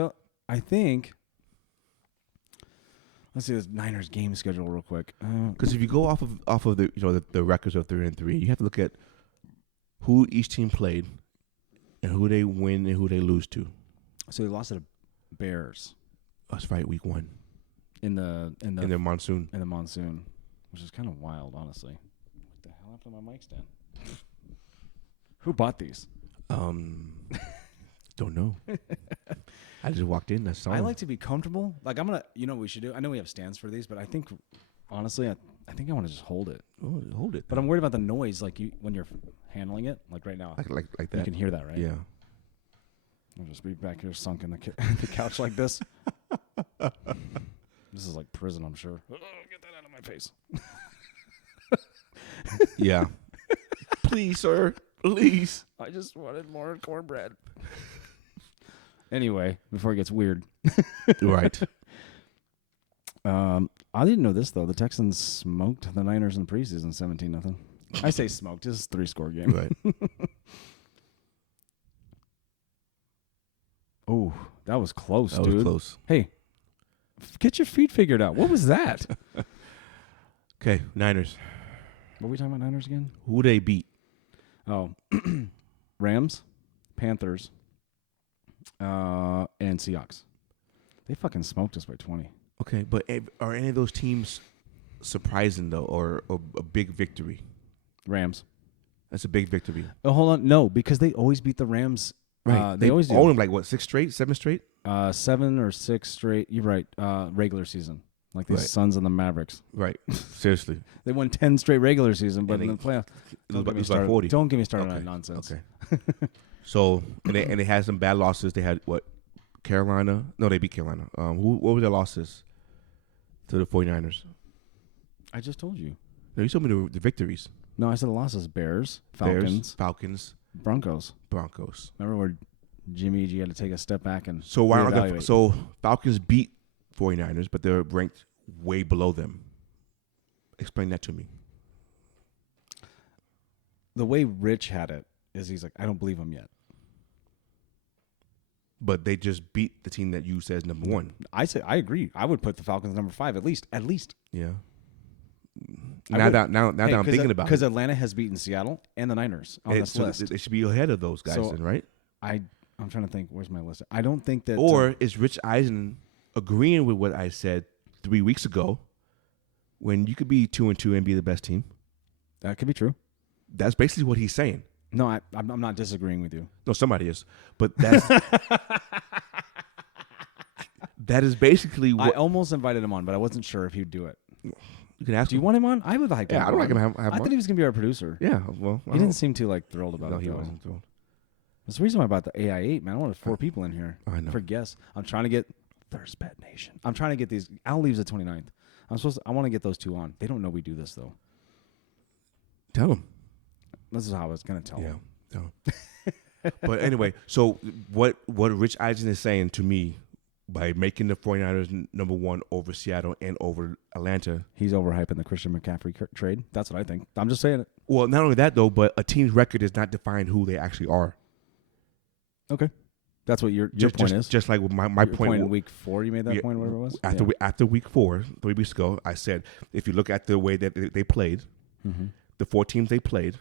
I think. Let's see this Niners game schedule real quick. Because if you go off of the the records of 3-3, you have to look at who each team played and who they win and who they lose to. So they lost to the Bears. That's right, week 1. In the monsoon. In the monsoon, which is kind of wild, honestly. What the hell happened to my mic stand? Who bought these? Don't know. I just walked in. I saw. I like to be comfortable. Like I'm gonna. You know what we should do? I know we have stands for these, but I think, honestly, I think I want to just hold it. Oh, hold it. But I'm worried about the noise, like when you're handling it, like right now. Like that. You can hear that, right? Yeah. I'll just be back here sunk in the couch like this. This is like prison, I'm sure. Oh, get that out of my face. Yeah. Please, sir. Please. I just wanted more cornbread. Anyway, before it gets weird. Right. I didn't know this, though. The Texans smoked the Niners in preseason 17-0. I say smoked. This is a 3-score game. Right. Oh, that was close, dude. That was close. Hey, get your feet figured out. What was that? Okay, Niners. What were we talking about, Niners again? Who they beat? Oh, Rams, Panthers, and Seahawks. They fucking smoked us by 20. Okay, but are any of those teams surprising, though, or a big victory? Rams. That's a big victory. Oh, hold on. No, because they always beat the Rams. Right. They always do. own them like, what, 6 straight? 7 straight? 7 or 6 straight. You're right. Regular season. Like the Suns and the Mavericks. Right. Seriously. They won 10 straight regular season, but in the playoffs. It was like 40. Don't get me started on that nonsense. Okay. So, and they had some bad losses. They had, what, Carolina? No, they beat Carolina. What were their losses to the 49ers? I just told you. No, you told me the victories. No, I said the losses. Bears, Falcons, Broncos. Remember where Jimmy G had to take a step back and so why aren't reevaluate? so Falcons beat 49ers, but they're ranked way below them. Explain that to me. The way Rich had it is he's like, I don't believe him yet. But they just beat the team that you said is number one. I agree. I would put the Falcons number 5 at least. Yeah. Now that I'm thinking about it. Because Atlanta has beaten Seattle and the Niners on this list. They should be ahead of those guys then, right? I'm trying to think. Where's my list? I don't think that. Or is Rich Eisen agreeing with what I said 3 weeks ago when you could be 2-2 and be the best team? That could be true. That's basically what he's saying. No, I'm not disagreeing with you. No, somebody is. But that's that is basically what. I almost invited him on, but I wasn't sure if he'd do it. You can ask Do you want him on? I would like him. Yeah, I don't like him. I thought he was going to be our producer. Yeah, well. He didn't seem too thrilled about it. No, he wasn't thrilled. That's the reason why I brought the AI8, man. I wanted 4 people in here. I know. For guests. I'm trying to get Thirst Bet Nation. I'm trying to get these. Al leaves the 29th. I want to get those 2 on. They don't know we do this, though. Tell them. This is how I was going to tell them. Tell them. But anyway, so what Rich Eisen is saying to me by making the 49ers number 1 over Seattle and over Atlanta. He's overhyping the Christian McCaffrey trade. That's what I think. I'm just saying it. Well, not only that, though, but a team's record does not define who they actually are. Okay. That's what your point is? Just like my point in week 4, you made that point, whatever it was? After week 4, 3 weeks ago, I said, if you look at the way that they played, the 4 teams they played,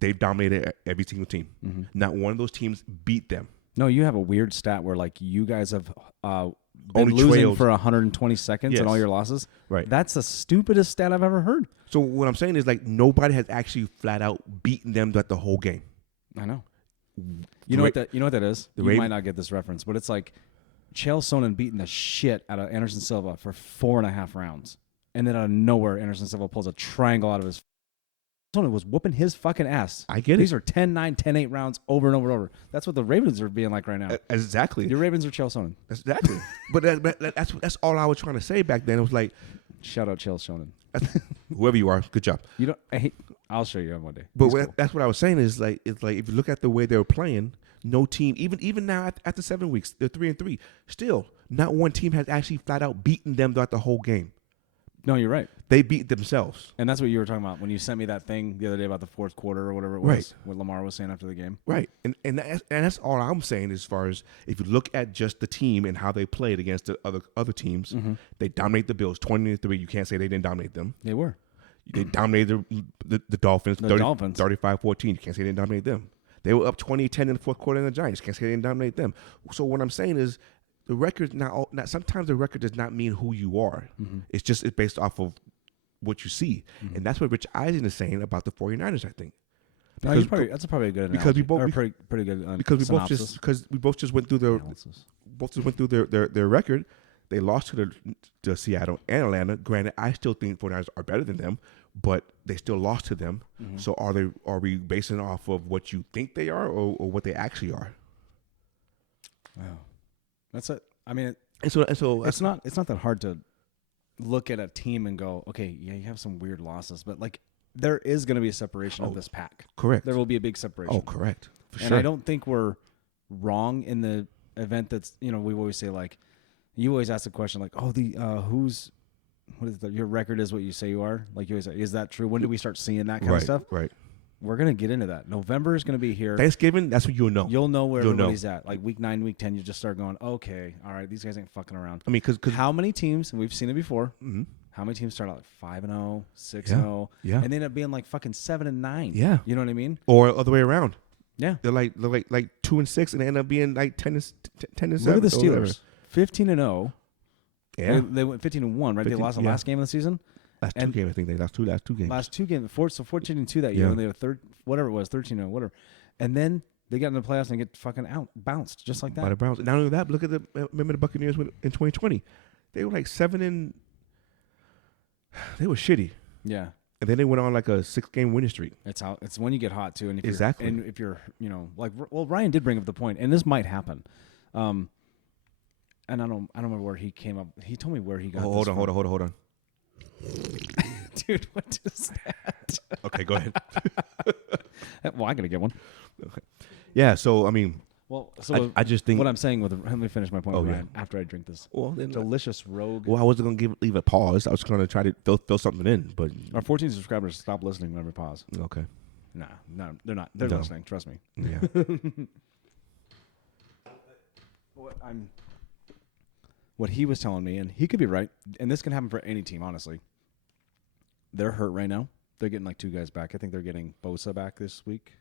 they dominated every single team. Mm-hmm. Not one of those teams beat them. No, you have a weird stat where you guys have been only losing trailed for 120 seconds in all your losses. Right. That's the stupidest stat I've ever heard. So what I'm saying is nobody has actually flat out beaten them throughout the whole game. I know. You know what that is? You might not get this reference, but it's like Chael Sonnen beating the shit out of Anderson Silva for 4.5 rounds. And then out of nowhere, Anderson Silva pulls a triangle out of his. Sonnen was whooping his fucking ass. I get it. These are 10-9, 10-8 rounds over and over and over. That's what the Ravens are being like right now. Exactly. Your Ravens are Chael Sonnen. Exactly. But that's all I was trying to say back then. It was like, shout out Chael Sonnen. Whoever you are, good job. I'll show you one day. But that's what I was saying is it's like if you look at the way they were playing, no team, even now after 7 weeks, they're 3-3. Still, not one team has actually flat out beaten them throughout the whole game. No, you're right. They beat themselves. And that's what you were talking about when you sent me that thing the other day about the fourth quarter or whatever it was. Right. What Lamar was saying after the game. Right. And that's all I'm saying as far as if you look at just the team and how they played against the other teams, they dominate the Bills 20-3. You can't say they didn't dominate them. They were. They dominated the Dolphins 35-14. You can't say they didn't dominate them. They were up 20-10 in the fourth quarter in the Giants. You can't say they didn't dominate them. So what I'm saying is the record sometimes the record does not mean who you are. Mm-hmm. It's based off of what you see. Mm-hmm. And that's what Rich Eisen is saying about the 49ers, I think. That's probably a good analogy. Pretty good because we both just went through their record. They lost to Seattle and Atlanta. Granted, I still think 49ers are better than them, but they still lost to them. Mm-hmm. So are we basing it off of what you think they are or what they actually are? Wow. That's it. I mean, it's not that hard to look at a team and go, okay, yeah, you have some weird losses, but there is going to be a separation of this pack. Correct. There will be a big separation. Oh, correct. For and sure. I don't think we're wrong in the event that's, we always say you always ask the question your record is what you say you are. Like you always say, is that true? When do we start seeing that kind of stuff? Right. We're going to get into that. November is going to be here. Thanksgiving, that's when you'll know. You'll know where everybody's at. Like week 9, week 10, you just start going, okay, all right, these guys ain't fucking around. I mean, because how many teams, and we've seen it before, mm-hmm. how many teams start out 5-0, 6-0, and they end up being 7-9? Yeah. You know what I mean? Or other way around. Yeah. They're like 2-6, and they end up being 10-7. Look at the Steelers. 15-0. Yeah. They went 15-1, right? They lost the last game of the season. Last two games, I think they lost two games. Last 2 games, so 14-2 that year, and they were whatever it was, 13-0, whatever. And then they got in the playoffs and get fucking bounced just like that. By the Browns. Not only that, look at remember the Buccaneers in 2020. They were 7 they were shitty. Yeah. And then they went on a 6-game winning streak. It's when you get hot too, and exactly. If you're Ryan did bring up the point, and this might happen. And I don't remember where he came up. He told me where he got. Hold on. Dude, what is that? Okay, go ahead. Well, I gotta get one. Okay. Yeah. So I mean, Well, so I just think. what I'm saying with let me finish my point, Oh, yeah. Ryan, after I drink this Well, then, delicious Rogue. well, I wasn't gonna leave a pause. I was gonna try to fill something in, but Our 14 subscribers stop listening whenever we pause. okay. Nah, no, they're not. They're No. listening. Trust me. Yeah. What he was telling me, and he could be right, and this can happen for any team, honestly. They're hurt right now. They're getting like 2 guys back. I think they're getting Bosa back this week.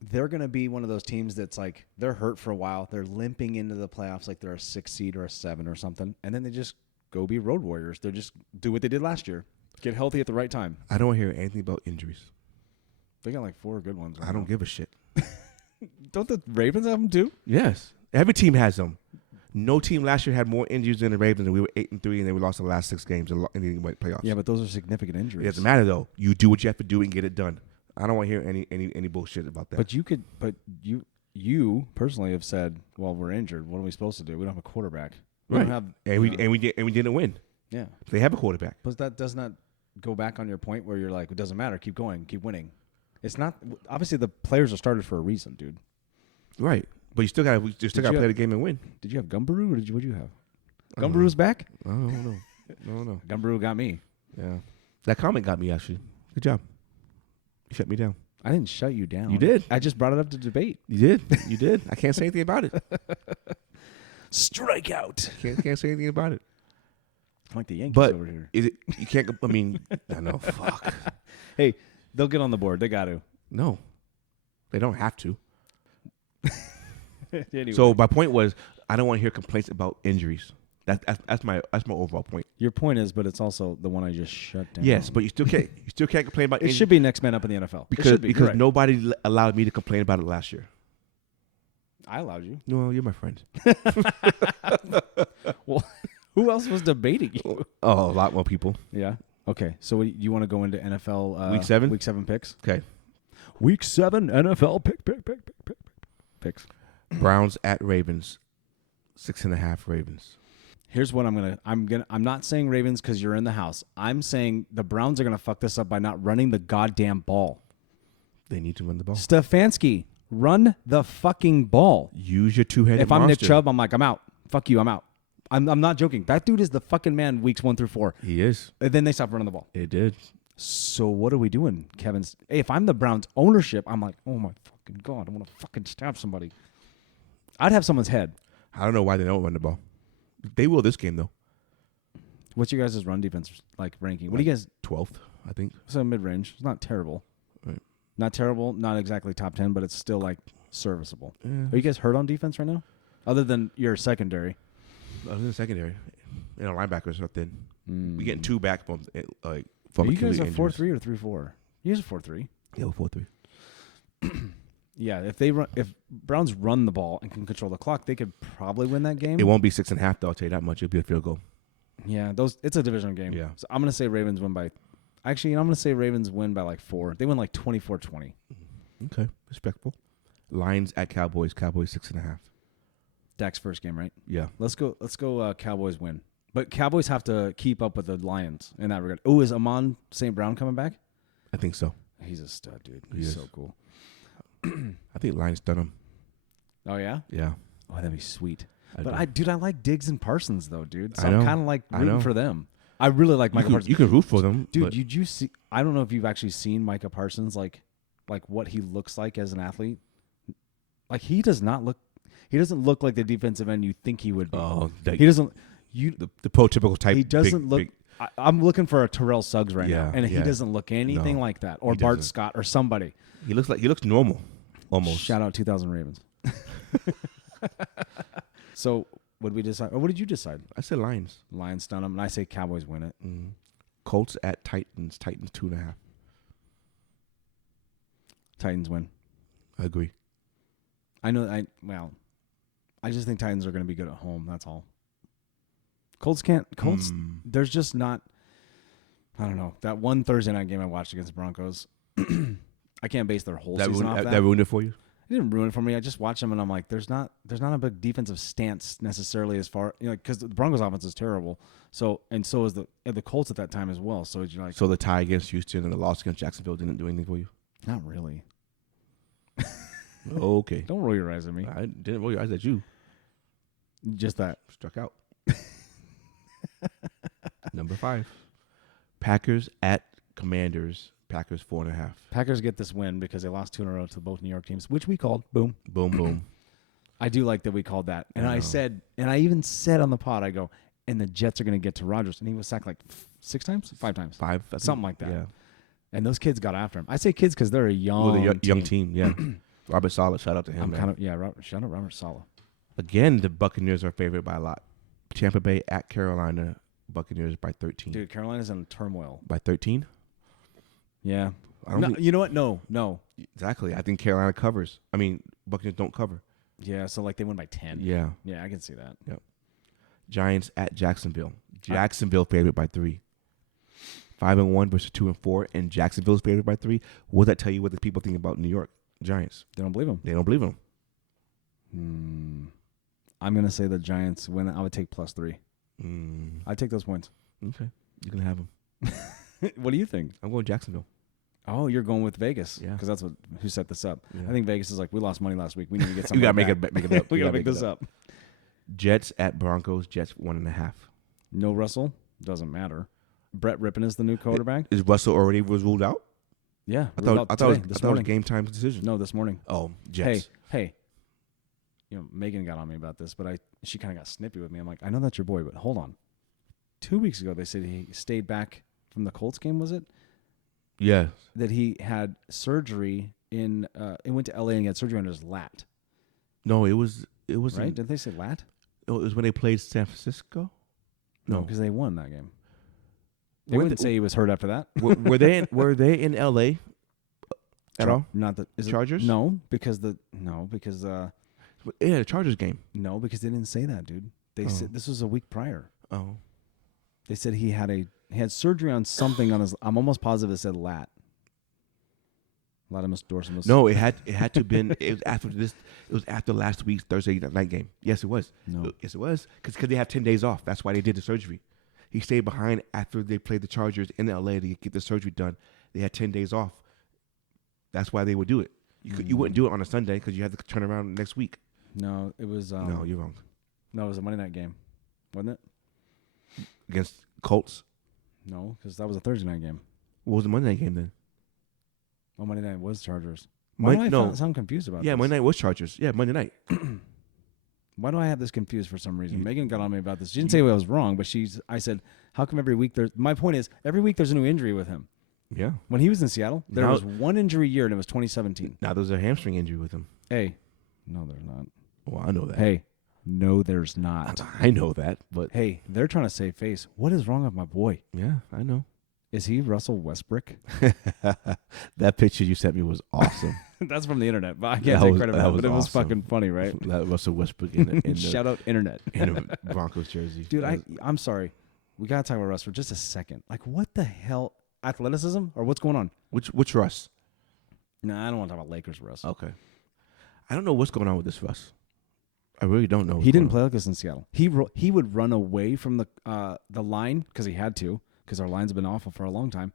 They're going to be one of those teams that's like, they're hurt for a while. They're limping into the playoffs like they're a 6 seed or a 7 or something. And then they just go be road warriors. They just do what they did last year. Get healthy at the right time. I don't hear anything about injuries. They got like 4 good ones. I don't give a shit. Don't the Ravens have them too? Yes. Every team has them. No team last year had more injuries than the Ravens, and we were 8-3, and then we lost the last 6 games in the playoffs. Yeah, but those are significant injuries. It doesn't matter though. You do what you have to do and get it done. I don't want to hear any bullshit about that. But you personally have said, well, we're injured. What are we supposed to do? We don't have a quarterback. We right. don't have, and we didn't win. Yeah. They have a quarterback. But that does not go back on your point where you're like, it doesn't matter. Keep going. Keep winning. It's not. Obviously, the players are started for a reason, dude. Right. But you still got to play the game and win. Did you have Gumbaroo or what did you have? Gumbaroo's back? I don't know. No. Gumbaroo got me. Yeah. That comment got me, actually. Good job. You shut me down. I didn't shut you down. You did. I just brought it up to debate. You did. I can't say anything about it. Strikeout. Can't say anything about it. I like the Yankees But over here. is it? You can't. I mean, I know. Fuck. Hey, they'll get on the board. They got to. No, they don't have to. Anyway. So my point was, I don't want to hear complaints about injuries. That's my overall point. Your point is, but it's also the one I just shut down. Yes, but you still can't complain about It injuries should be next man up in the NFL. because nobody allowed me to complain about it last year. I allowed you. No, you're my friend. Well, who else was debating you? Oh, a lot more people. Yeah. Okay. So you want to go into NFL Week 7? Week 7 picks? Okay. Week 7 NFL picks. Browns at Ravens. 6.5 Ravens. Here's what I'm not saying Ravens because you're in the house. I'm saying the Browns are gonna fuck this up by not running the goddamn ball. They need to run the ball. Stefanski, run the fucking ball. Use your two-headed If I'm Nick monster. Chubb, I'm like, I'm out. Fuck you, I'm out. I'm not joking. That dude is the fucking man weeks 1 through 4. He is. And then they stop running the ball. It did. So what are we doing, Kevin? Hey, if I'm the Browns ownership, I'm like, oh my fucking God, I want to fucking stab somebody. I'd have someone's head. I don't know why they don't run the ball. They will this game, though. What's your guys' run defense like ranking? What do you guys? 12th, I think. So mid-range. It's not terrible. Right. Not terrible. Not exactly top 10, but it's still like serviceable. Yeah. Are you guys hurt on defense right now? Other than your secondary. Other than secondary. And our linebackers are thin. We're getting 2 back from Are from you guys Achilles are injuries. 4-3 or 3-4? You guys are 4-3. Yeah, we're 4-3. Yeah, if Browns run the ball and can control the clock, they could probably win that game. It won't be 6.5, though. I'll tell you that much. It'll be a field goal. Yeah, it's a division game. Yeah. So I'm gonna say Ravens win by. Actually, I'm gonna say Ravens win by like 4. They win like 24-20. Okay, respectful. Lions at Cowboys. Cowboys 6.5. Dak's first game, right? Yeah. Let's go. Cowboys win, but Cowboys have to keep up with the Lions in that regard. Oh, is Amon St. Brown coming back? I think so. He's a stud, dude. He He's is. so cool. I think Lions done him. Oh yeah. Yeah. Oh, that'd be sweet. I But do. I like Diggs and Parsons though, dude. So I know. I'm kind of like I rooting know. for them. I really like Micah Parsons. You can root for them, Dude, but did you see? I don't know if you've actually seen Micah Parsons, like what he looks like as an athlete. Like he doesn't look like the defensive end you think he would be. He doesn't. the prototypical type. He doesn't look. Big, I'm looking for a Terrell Suggs right now, Yeah, and he yeah. doesn't look anything No, like that, or he Bart doesn't. Scott, or somebody. he looks normal, almost. Shout out 2000 Ravens. So what did we decide? Or what did you decide? I said Lions. Lions stun them, and I say Cowboys win it. Colts at Titans. Titans 2.5. Titans win. I agree. I know. I just think Titans are going to be good at home. That's all. Colts can't. Colts. There's just not. I don't know. That one Thursday night game I watched against the Broncos. I can't base their whole season off that. That ruined it for you. It didn't ruin it for me. I just watched them and I'm like, there's not a big defensive stance necessarily as far, because the Broncos offense is terrible. So is the Colts at that time as well. So you're like, So the tie against Houston and the loss against Jacksonville didn't do anything for you? not really. Okay. Don't roll your eyes at me. I didn't roll your eyes at you. Just that. Struck out. Number 5. Packers at Commanders. Packers 4.5. Packers get this win because they lost 2 in a row to both New York teams, which we called. Boom. Boom, boom. I do like that we called that. And I I even said on the pod, I go, and the Jets are going to get to Rodgers. And he was sacked like 5 times? 5. Something like that. Yeah. And those kids got after him. I say kids because they're a young team, yeah. Robert Saleh, shout out to him. Shout out Robert Saleh. Again, the Buccaneers are favored by a lot. Tampa Bay at Carolina, Buccaneers by 13. Dude, Carolina's in turmoil. By 13? Yeah. I don't think, you know what? No. exactly. I think Carolina covers. I mean, Buccaneers don't cover. Yeah, so like they win by 10. Yeah. Yeah, I can see that. Yep. Giants at Jacksonville. Jacksonville favored by 3. 5-1 versus 2-4, and Jacksonville's favored by 3. What does that tell you what the people think about New York Giants? They don't believe him. They don't believe them. I'm going to say the Giants win. I would take +3. I'd take those points. Okay. You can have them. What do you think? I'm going Jacksonville. Oh, you're going with Vegas. Yeah. Because that's who set this up. Yeah. I think Vegas is like, we lost money last week. We need to get something. We got to back. make it up. We got to make this up. Jets at Broncos. Jets 1.5. No Russell. Doesn't matter. Brett Rippon is the new quarterback. Is Russell already was ruled out? Yeah. I thought it was game time decision. No, this morning. Oh, Jets. Hey. Megan got on me about this, but she kind of got snippy with me. I'm like, I know that's your boy, but hold on. 2 weeks ago, they said he stayed back from the Colts game, was it? Yeah. That he had surgery he went to LA and had surgery on his lat. No, it was right? Did they say lat? It was when they played San Francisco. No, because they won that game. They wouldn't say he was hurt after that. Were they in LA at all? Not the Chargers? No, because the Chargers game. No, because they didn't say that, dude. They said this was a week prior. Oh. They said he had surgery on something on his. I'm almost positive it said lat. Latimus dorsimus. No, it had to been. It was after this. It was after last week's Thursday night game. Yes, it was. No. Yes, it was. Because they have 10 days off. That's why they did the surgery. He stayed behind after they played the Chargers in LA to get the surgery done. They had 10 days off. That's why they would do it. You wouldn't do it on a Sunday because you had to turn around next week. No, it was. No, you're wrong. No, it was a Monday night game, wasn't it? Against Colts? No, because that was a Thursday night game. What was the Monday night game then? Well, Monday night was Chargers. Why do I sound confused about this? Yeah, Monday night was Chargers. Yeah, Monday night. Why do I have this confused for some reason? Megan got on me about this. She didn't say I was wrong, but I said, how come every week my point is, every week there's a new injury with him. Yeah. When he was in Seattle, there was one injury a year, and it was 2017. Now there's a hamstring injury with him. Hey. No, there's not. Well, I know that. Hey. No, there's not. I know that, but... Hey, they're trying to save face. What is wrong with my boy? Yeah, I know. Is he Russell Westbrook? That picture you sent me was awesome. That's from the internet, but I can't take credit for that, but it was fucking funny, right? That Russell Westbrook in the Shout out internet. In a Broncos jersey. Dude, I'm sorry. We got to talk about Russ for just a second. Like, what the hell? Athleticism? Or what's going on? Which Russ? Nah, I don't want to talk about Lakers Russ. Okay. I don't know what's going on with this Russ. I really don't know. He didn't play like this in Seattle. He would run away from the line because he had to, because our lines have been awful for a long time.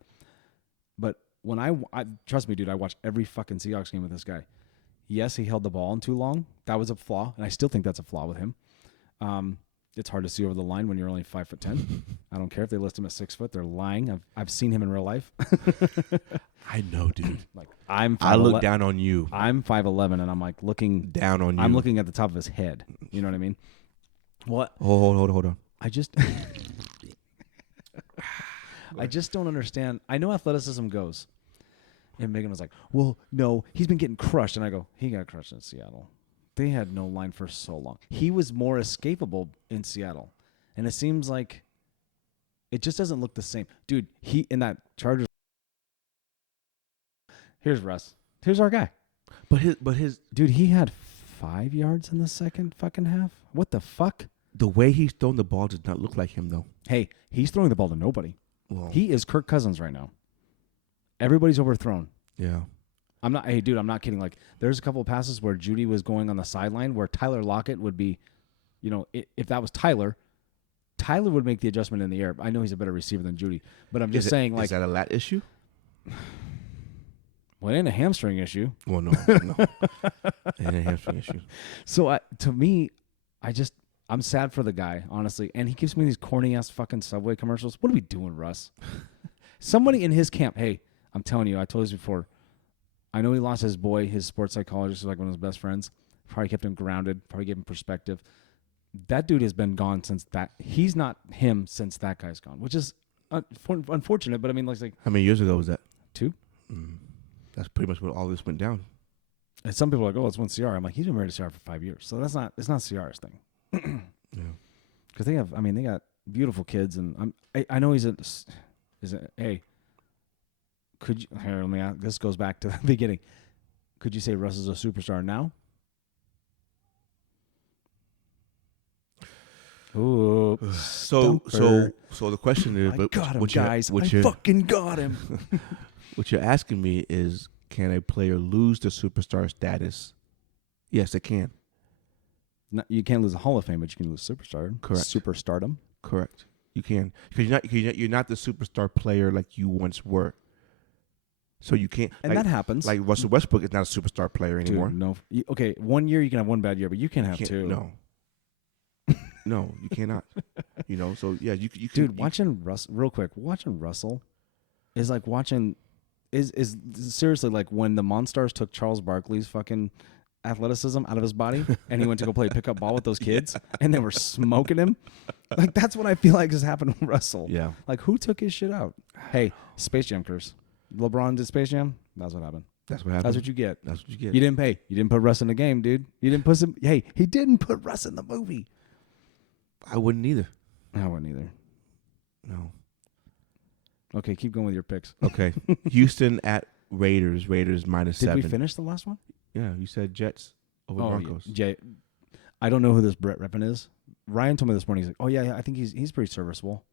But when I trust me, dude, I watch every fucking Seahawks game with this guy. Yes, he held the ball in too long. That was a flaw, and I still think that's a flaw with him. It's hard to see over the line when you're only 5'10". I don't care if they list him at 6 foot. They're lying. I've seen him in real life. I know, dude. Like I look down on you. I'm 5'11", and I'm like looking down on you. I'm looking at the top of his head. You know what I mean? What? Hold on. I just don't understand. I know athleticism goes. And Megan was like, well, no, he's been getting crushed. And I go, he got crushed in Seattle. They had no line for so long. He was more escapable in Seattle. And it seems like it just doesn't look the same. Dude, he in that Chargers. Here's Russ. Here's our guy. But his dude, he had 5 yards in the second fucking half. What the fuck? The way he's throwing the ball does not look like him, though. Hey, he's throwing the ball to nobody. Well, he is Kirk Cousins right now. Everybody's overthrown. Yeah. I'm not. Hey, dude, I'm not kidding. Like, there's a couple of passes where Judy was going on the sideline where Tyler Lockett would be, if that was Tyler would make the adjustment in the air. I know he's a better receiver than Judy, but I'm just saying, like, is that a lat issue? Well, it ain't a hamstring issue. Well, no, it ain't a hamstring issue. So to me, I'm sad for the guy, honestly. And he gives me these corny ass fucking Subway commercials. What are we doing, Russ? Somebody in his camp. Hey, I'm telling you, I told you this before. I know he lost his boy, his sports psychologist, like one of his best friends. Probably kept him grounded. Probably gave him perspective. That dude has been gone since that. He's not him since that guy's gone, which is unfortunate. But I mean, like how many years ago was that? 2. That's pretty much when all this went down. And some people are like, oh, it's one CR. I'm like, he's been married to CR for 5 years, so it's not CR's thing. Yeah, because they got beautiful kids, and I know hey, could you here? Let me ask, this goes back to the beginning. Could you say Russ is a superstar now? Ooh, so the question is, I got him, what guys. I fucking got him. What you're asking me is, can a player lose the superstar status? Yes, they can. You can't lose a Hall of Fame, but you can lose superstar. Correct. Superstardom. Correct. You can, because you're not the superstar player like you once were. So you can't. And that happens. Like Russell Westbrook is not a superstar player anymore. Dude, no. Okay, 1 year you can have one bad year, but you can't have 2. No. No, you cannot. So yeah, you can. Dude, watching Russell is like watching. Is seriously like when the Monstars took Charles Barkley's fucking athleticism out of his body and he went to go play pickup ball with those kids and they were smoking him. Like, that's what I feel like has happened with Russell. Yeah. Like, who took his shit out? Hey, Space Jam curse. LeBron did Space Jam. That's what happened. That's what happened. That's what you get. That's what you get. You didn't pay. You didn't put Russ in the game, dude. You didn't put him. Hey, he didn't put Russ in the movie. I wouldn't either. I wouldn't either. No. Okay, keep going with your picks. Okay. Houston at Raiders. Raiders -7. Did we finish the last one? Yeah, you said Jets over Broncos. Yeah. I don't know who this Brett Rippon is. Ryan told me this morning. He's like, "Oh yeah, I think he's pretty serviceable."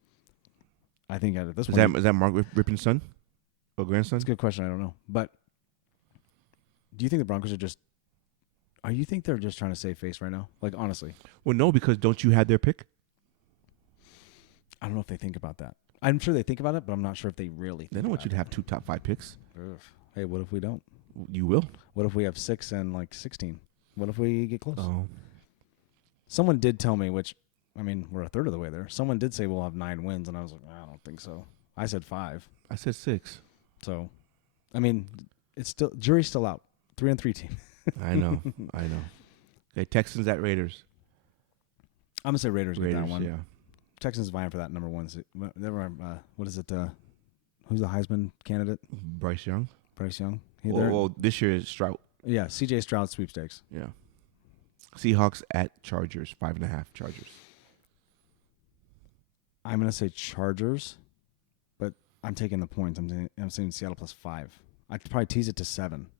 I think at this point, is that Mark Rippon's son or grandson? That's a good question. I don't know, but do you think the Broncos are just? You think they're just trying to save face right now? Like, honestly. Well, no, because don't you have their pick? I don't know if they think about that. I'm sure they think about it, but I'm not sure if they really think They don't want you to it. have 2 top 5 picks. Ugh. Hey, what if we don't? You will. What if we have 6 and like 16? What if we get close? Oh. Someone did tell me, which, I mean, we're a third of the way there. Someone did say we'll have 9 wins, and I was like, I don't think so. I said 5. I said 6. So, I mean, it's still jury's still out. 3-3 team. I know. Okay, Texans at Raiders. I'm gonna say Raiders get that one. Yeah. Texans vying for that number 1. What is it? Who's the Heisman candidate? Bryce Young. Bryce Young. Well, this year is Stroud. Yeah, C.J. Stroud sweepstakes. Yeah. Seahawks at Chargers. 5.5 Chargers. I'm gonna say Chargers, but I'm taking the points. I'm saying Seattle +5. I'd probably tease it to 7.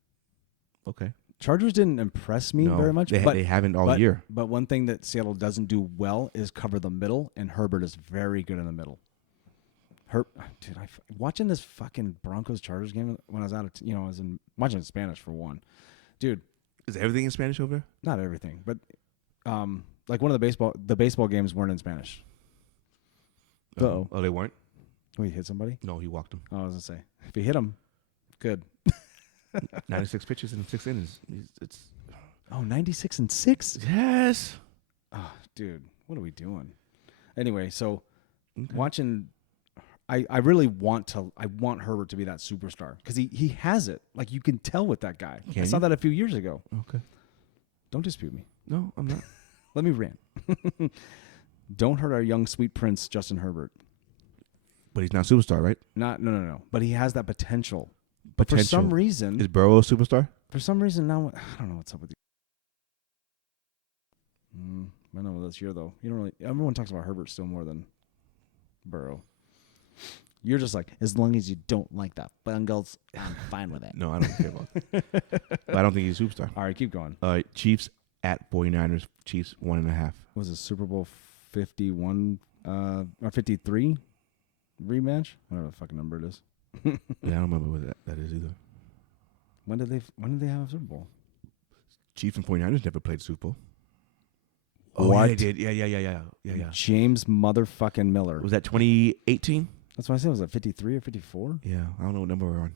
Okay. Chargers didn't impress me very much. They haven't all year. But one thing that Seattle doesn't do well is cover the middle, and Herbert is very good in the middle. Dude, watching this fucking Broncos-Chargers game when I was out of, I was watching it in Spanish for one. Dude. Is everything in Spanish over there? Not everything, but like one of the baseball games weren't in Spanish. Uh-oh. Oh, they weren't? Oh, he hit somebody? No, he walked him. Oh, I was going to say, if he hit him, good. 96 pitches in 6 innings. It's 96 and 6? Yes. Oh, dude, what are we doing? Anyway, so watching, I really want Herbert to be that superstar because he has it. Like, you can tell with that guy. I saw that a few years ago. Okay. Don't dispute me. No, I'm not. Let me rant. Don't hurt our young sweet prince Justin Herbert. But he's not a superstar, right? No. But he has that potential. But for some reason, is Burrow a superstar? For some reason now, I don't know what's up with you. I know this year though. You don't really. Everyone talks about Herbert still more than Burrow. You're just like, as long as you don't like the Bengals, I'm fine with it. No, I don't care about it. But I don't think he's a superstar. All right, keep going. Chiefs at 49ers. Chiefs 1.5. Was it Super Bowl 51 or 53 rematch? Whatever the fucking number it is. Yeah, I don't remember what that is either. When did they have a Super Bowl? Chiefs and 49ers never played the Super Bowl. What? Oh, yeah, they did. Yeah. James motherfucking Miller. Was that 2018? That's what I said. Was that 53 or 54? Yeah, I don't know what number we're on.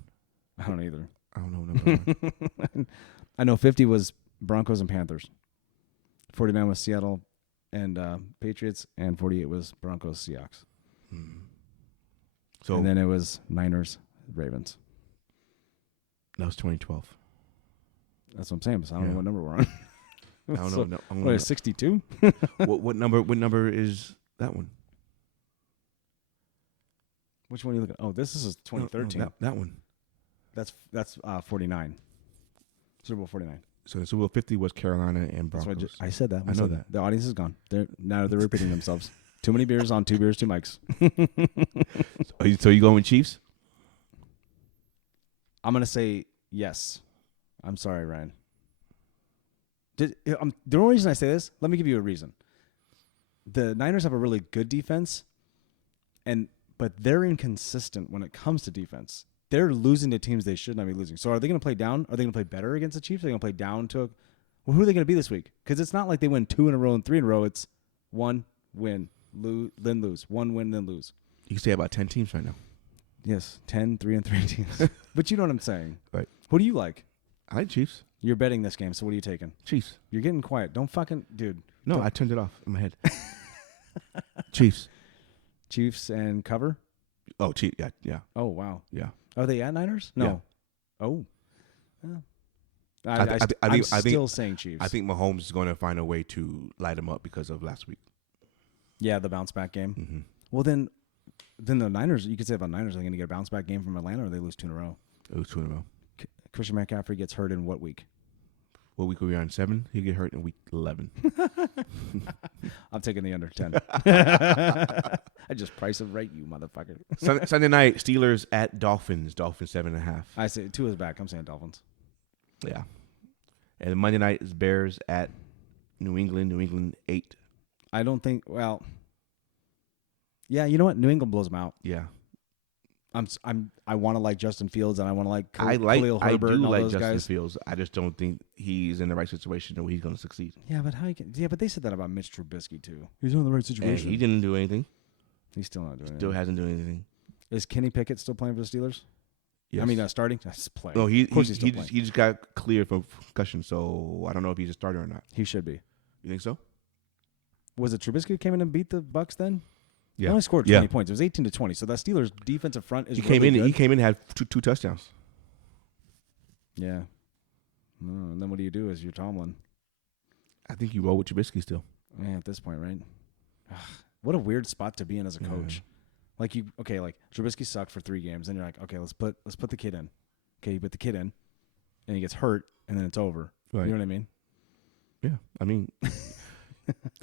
I don't either. I don't know what number we're on. I know 50 was Broncos and Panthers. 49 was Seattle and Patriots, and 48 was Broncos Seahawks. So and then it was Niners Ravens. that was 2012. That's what I'm saying. So I don't know what number we're on. I don't know. What, 62? What number is that one? Which one are you looking at? Oh, this is 2013. No, that one. That's 49. Super Bowl 49. So the Super Bowl 50 was Carolina and That's Broncos. what I said that. I know that. The audience is gone. Now they're repeating themselves. Too many beers on 2 beers, 2 mics. So you going with Chiefs? I'm going to say yes. I'm sorry, Ryan. The only reason I say this, let me give you a reason. The Niners have a really good defense, but they're inconsistent when it comes to defense. They're losing to teams they should not be losing. So are they going to play down? Are they going to play better against the Chiefs? Are they going to play down to who are they going to be this week? Because it's not like they win 2 in a row and 3 in a row. It's 1 win, then lose. 1 win, then lose. You can say about 10 teams right now. Yes, 10, 3 and 3 teams. But you know what I'm saying. Right. Who do you like? I like Chiefs. You're betting this game, so what are you taking? Chiefs. You're getting quiet. Don't fucking... Dude. No, I turned it off in my head. Chiefs. Chiefs and cover? Oh, Chiefs. Yeah. Oh, wow. Yeah. Are they at Niners? No. Yeah. Oh. Yeah. I'm still saying Chiefs. I think Mahomes is going to find a way to light them up because of last week. Yeah, the bounce back game. Mm-hmm. Well, then the Niners, you could say about Niners, are they going to get a bounce back game from Atlanta or they lose 2 in a row? It was 2 in a row. Christian McCaffrey gets hurt in what week? What week are we on? 7? He get hurt in week 11. I'm taking the under 10. I just price it right, you motherfucker. Sunday night, Steelers at Dolphins. Dolphins 7.5. I say 2 is back. I'm saying Dolphins. Yeah. And Monday night is Bears at New England. New England 8. I don't think. Well, yeah. You know what? New England blows them out. Yeah. I want to like Justin Fields and I want to like I Khalil Herbert do and all like those Justin guys. Fields. I just don't think he's in the right situation where he's going to succeed. Yeah, but but they said that about Mitch Trubisky too. He's not in the right situation. And he didn't do anything. He's still not doing it. Still hasn't done anything. Is Kenny Pickett still playing for the Steelers? Yes. I mean, starting. That's playing. No, of course he's still playing. he just got cleared from concussion, so I don't know if he's a starter or not. He should be. You think so? Was it Trubisky who came in and beat the Bucs then? Yeah. He only scored 20 points. It was 18-20. So that Steelers defensive front is He really good. He came in and had two touchdowns. Yeah. And then what do you do as your Tomlin? I think you roll with Trubisky still. Yeah, at this point, right? Ugh, what a weird spot to be in as a coach. Like Trubisky sucked for 3 games, and you're like, okay, let's put the kid in. Okay, you put the kid in, and he gets hurt, and then it's over. Right. You know what I mean? Yeah, I mean,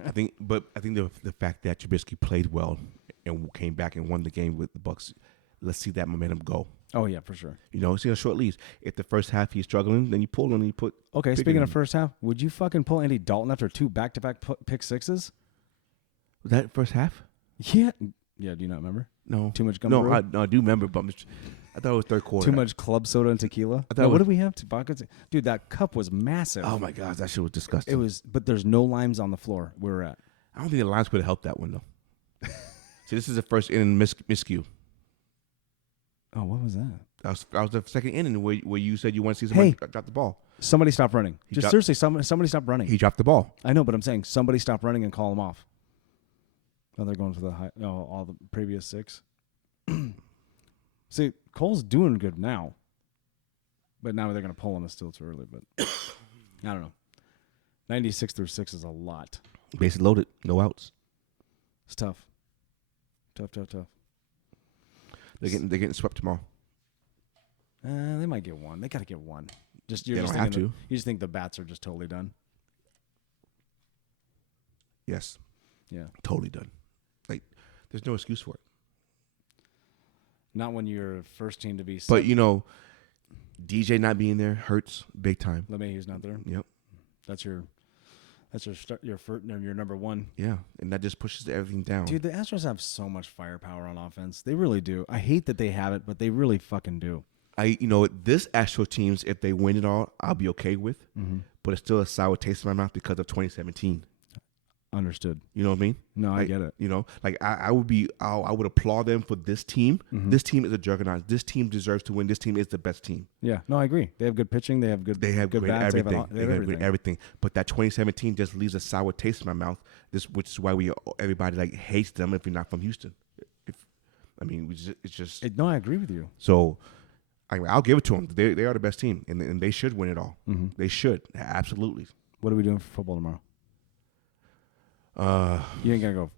I think the fact that Trubisky played well and came back and won the game with the Bucs, let's see that momentum go. Oh yeah, for sure. You know, see a short leash. If the first half he's struggling, then you pull him and you put. Okay, speaking of first half, would you fucking pull Andy Dalton after 2 back-to-back pick sixes? Was that first half? Yeah. Yeah. Do you not remember? No. Too much gumbo. No, I do remember, but I thought it was third quarter. Too much club soda and tequila. I thought what do we have? Dude, that cup was massive. Oh my gosh, that shit was disgusting. It was, but there's no limes on the floor where we're at. I don't think the limes could have helped that one though. See, this is the first inning miscue. Oh, what was that? That was the second inning where you said you want to see somebody drop the ball. Somebody stop running. Seriously, somebody stop running. He dropped the ball. I know, but I'm saying somebody stop running and call him off. Oh, they're going for all the previous 6. See, Cole's doing good now. But now they're going to pull him. It's still too early, but I don't know. 96 through 6 is a lot. Bases loaded, no outs. It's tough. Tough. They're getting swept tomorrow. They might get 1. They got to get 1. They don't have to. You just think the bats are just totally done? Yes. Yeah. Totally done. Like, there's no excuse for it. Not when you're first team to be. But you know, DJ not being there hurts big time. LeMahieu's not there. Yep. That's your number 1. Yeah, and that just pushes everything down. Dude, the Astros have so much firepower on offense. They really do. I hate that they have it, but they really fucking do. This Astro teams, if they win it all, I'll be okay with. Mm-hmm. But it's still a sour taste in my mouth because of 2017. Understood. You know what I mean? No, I get it. I would applaud them for this team. Mm-hmm. This team is a juggernaut. This team deserves to win. This team is the best team. Yeah, no, I agree. They have good pitching. They have good great bats. everything. They have everything. Great everything. But that 2017 just leaves a sour taste in my mouth. Which is why everybody like hates them if you're not from Houston. No, I agree with you. So I'll give it to them. They are the best team, and they should win it all. Mm-hmm. They should, absolutely. What are we doing for football tomorrow? You ain't gonna go.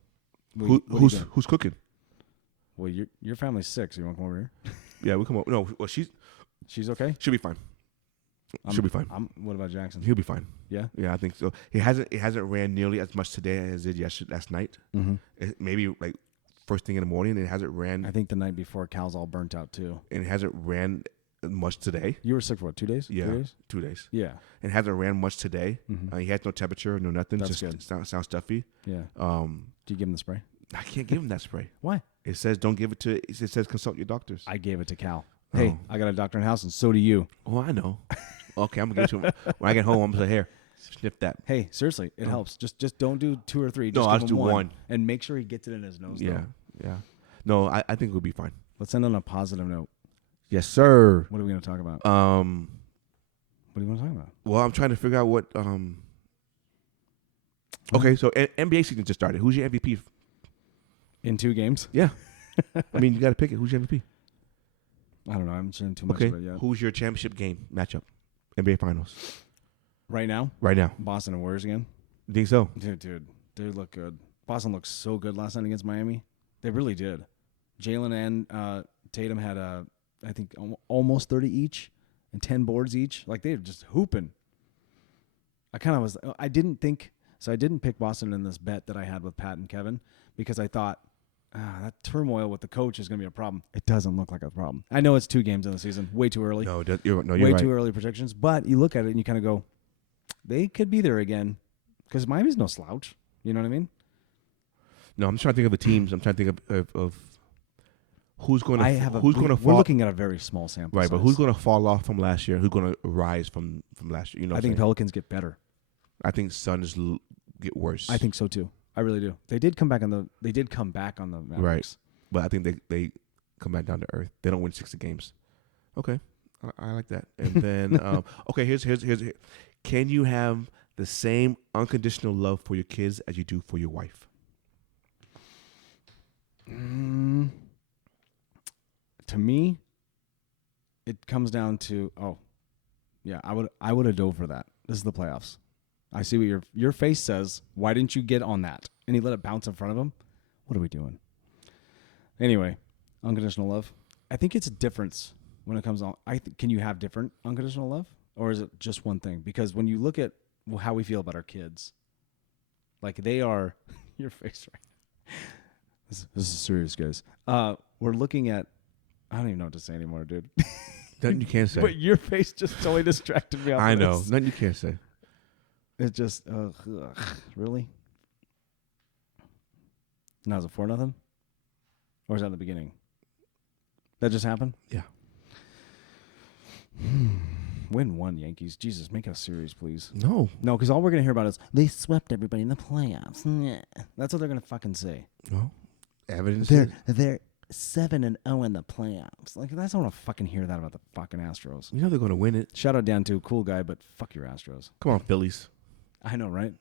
Who's cooking? Well, your family's sick, so you want to come over here? Yeah, we come over. No, well, she's okay. She'll be fine. She'll be fine. What about Jackson? He'll be fine. Yeah, I think so. It hasn't ran nearly as much today as it did last night. Mm-hmm. Maybe like first thing in the morning. It hasn't ran. I think the night before Cal's all burnt out too. And it hasn't ran much today. You were sick for what, 2 days? Yeah, 3 days? 2 days. Yeah. And hasn't ran much today. Mm-hmm. He had no temperature, no nothing. That's just good. Sounds stuffy. Yeah. Do you give him the spray? I can't give him that spray. Why? It says don't give it to. It says consult your doctors. I gave it to Cal. Hey, I got a doctor in the house, and so do you. Oh, I know. Okay, I'm gonna give it to him when I get home. I'm gonna say, here, sniff that. Hey, seriously, it helps. Just don't do 2 or 3. Just I'll give just him do one, and make sure he gets it in his nose. Yeah, though. yeah. No, I think we'll be fine. Let's end on a positive note. Yes, sir. What are we gonna talk about? What do you want to talk about? Well, I'm trying to figure out what. Okay, so NBA season just started. Who's your MVP? In 2 games? Yeah. I mean, you got to pick it. Who's your MVP? I don't know. I haven't seen too much Okay. of it yet. Who's your championship game matchup? NBA Finals. Right now? Right now. Boston and Warriors again? You think so? Dude, they look good. Boston looked so good last night against Miami. They really did. Jalen and Tatum had, I think, almost 30 each and 10 boards each. Like, they were just hooping. I didn't pick Boston in this bet that I had with Pat and Kevin because I thought, that turmoil with the coach is going to be a problem. It doesn't look like a problem. I know it's 2 games in the season. Way too early. You're way right. too early predictions. But you look at it and you kind of go, they could be there again because Miami's no slouch. You know what I mean? No, I'm just trying to think of the teams. I'm trying to think of who's going to fall. We're looking at a very small sample right, size. but who's going to fall off from last year? Who's going to rise from last year? You know, I think Pelicans get better. I think Suns get worse. I think so too. I really do. They did come back on the Mavericks. Right, but I think they come back down to earth. They don't win 60 games. Okay, I like that. And then okay, here's. Can you have the same unconditional love for your kids as you do for your wife? To me, it comes down to I would have dove for that. This is the playoffs. I see what your face says. Why didn't you get on that? And he let it bounce in front of him. What are we doing? Anyway, unconditional love. I think it's a difference when it comes on. Can you have different unconditional love, or is it just one thing? Because when you look at how we feel about our kids, like they are, your face right. This is serious, guys. We're looking at. I don't even know what to say anymore, dude. Nothing you can't say. But your face just totally distracted me. I know. Nothing you can't say. It's just, really? Now is it 4-0? Or is that the beginning? That just happened? Yeah. Win 1, Yankees. Jesus, make it a series, please. No, because all we're going to hear about is they swept everybody in the playoffs. That's what they're going to fucking say. No. Evidence. They're 7-0 in the playoffs. Like, that's I want to fucking hear that about the fucking Astros. You know they're going to win it. Shout out Dan too, cool guy, but fuck your Astros. Come on, Phillies. I know, right?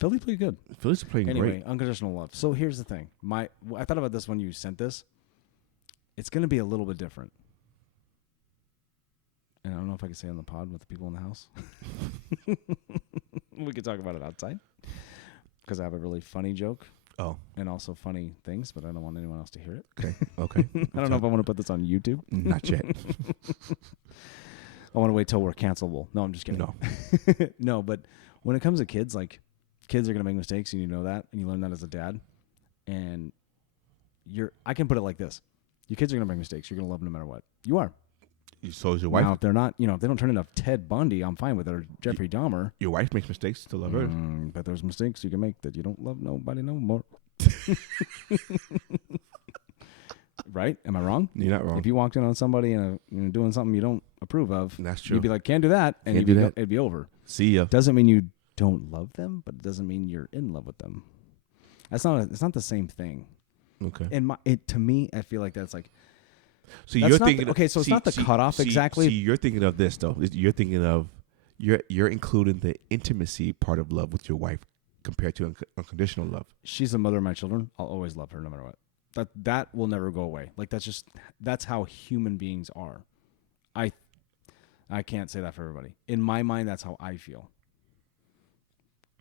Philly played good. Phillies are playing anyway, great. Unconditional love. So here's the thing. I thought about this when you sent this. It's going to be a little bit different. And I don't know if I can say it on the pod with the people in the house. We could talk about it outside. Because I have a really funny joke. Oh. And also funny things, but I don't want anyone else to hear it. Okay. I don't know if I want to put this on YouTube. Not yet. I want to wait till we're cancelable. No, I'm just kidding. No. No, but when it comes to kids, like, kids are going to make mistakes, and you know that, and you learn that as a dad. And I can put it like this. Your kids are going to make mistakes. You're going to love them no matter what. You are. So is your wife. Now, if they're not, if they don't turn into Ted Bundy, I'm fine with it, or Jeffrey Dahmer. Your wife makes mistakes to love her. But there's mistakes you can make that you don't love nobody no more. Right? Am I wrong? You're not wrong. If you walked in on somebody and doing something you don't approve of, That's true. you'd be like, can't do that, and Can't do that. It'd be over. See ya. Doesn't mean you don't love them, but it doesn't mean you're in love with them. It's not the same thing. Okay. And to me, I feel like that's like. So that's you're not thinking. okay, so it's not the cutoff exactly. See, you're thinking of this though. You're thinking of you're including the intimacy part of love with your wife compared to unconditional love. She's the mother of my children. I'll always love her no matter what. That will never go away. Like that's how human beings are. I can't say that for everybody. In my mind, that's how I feel.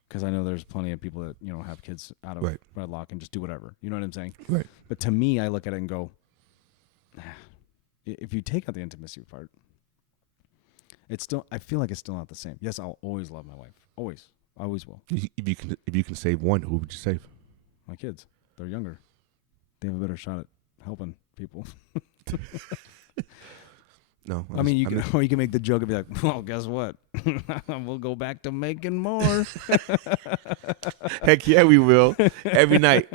Because I know there's plenty of people that have kids out of wedlock and just do whatever. You know what I'm saying? Right. But to me, I look at it and go, if you take out the intimacy part, it's still. I feel like it's still not the same. Yes, I'll always love my wife. Always, I always will. If you can save one, who would you save? My kids. They're younger. They have a better shot at helping people. No, I mean, you can make the joke and be like, well, guess what? We'll go back to making more. Heck yeah, we will. Every night.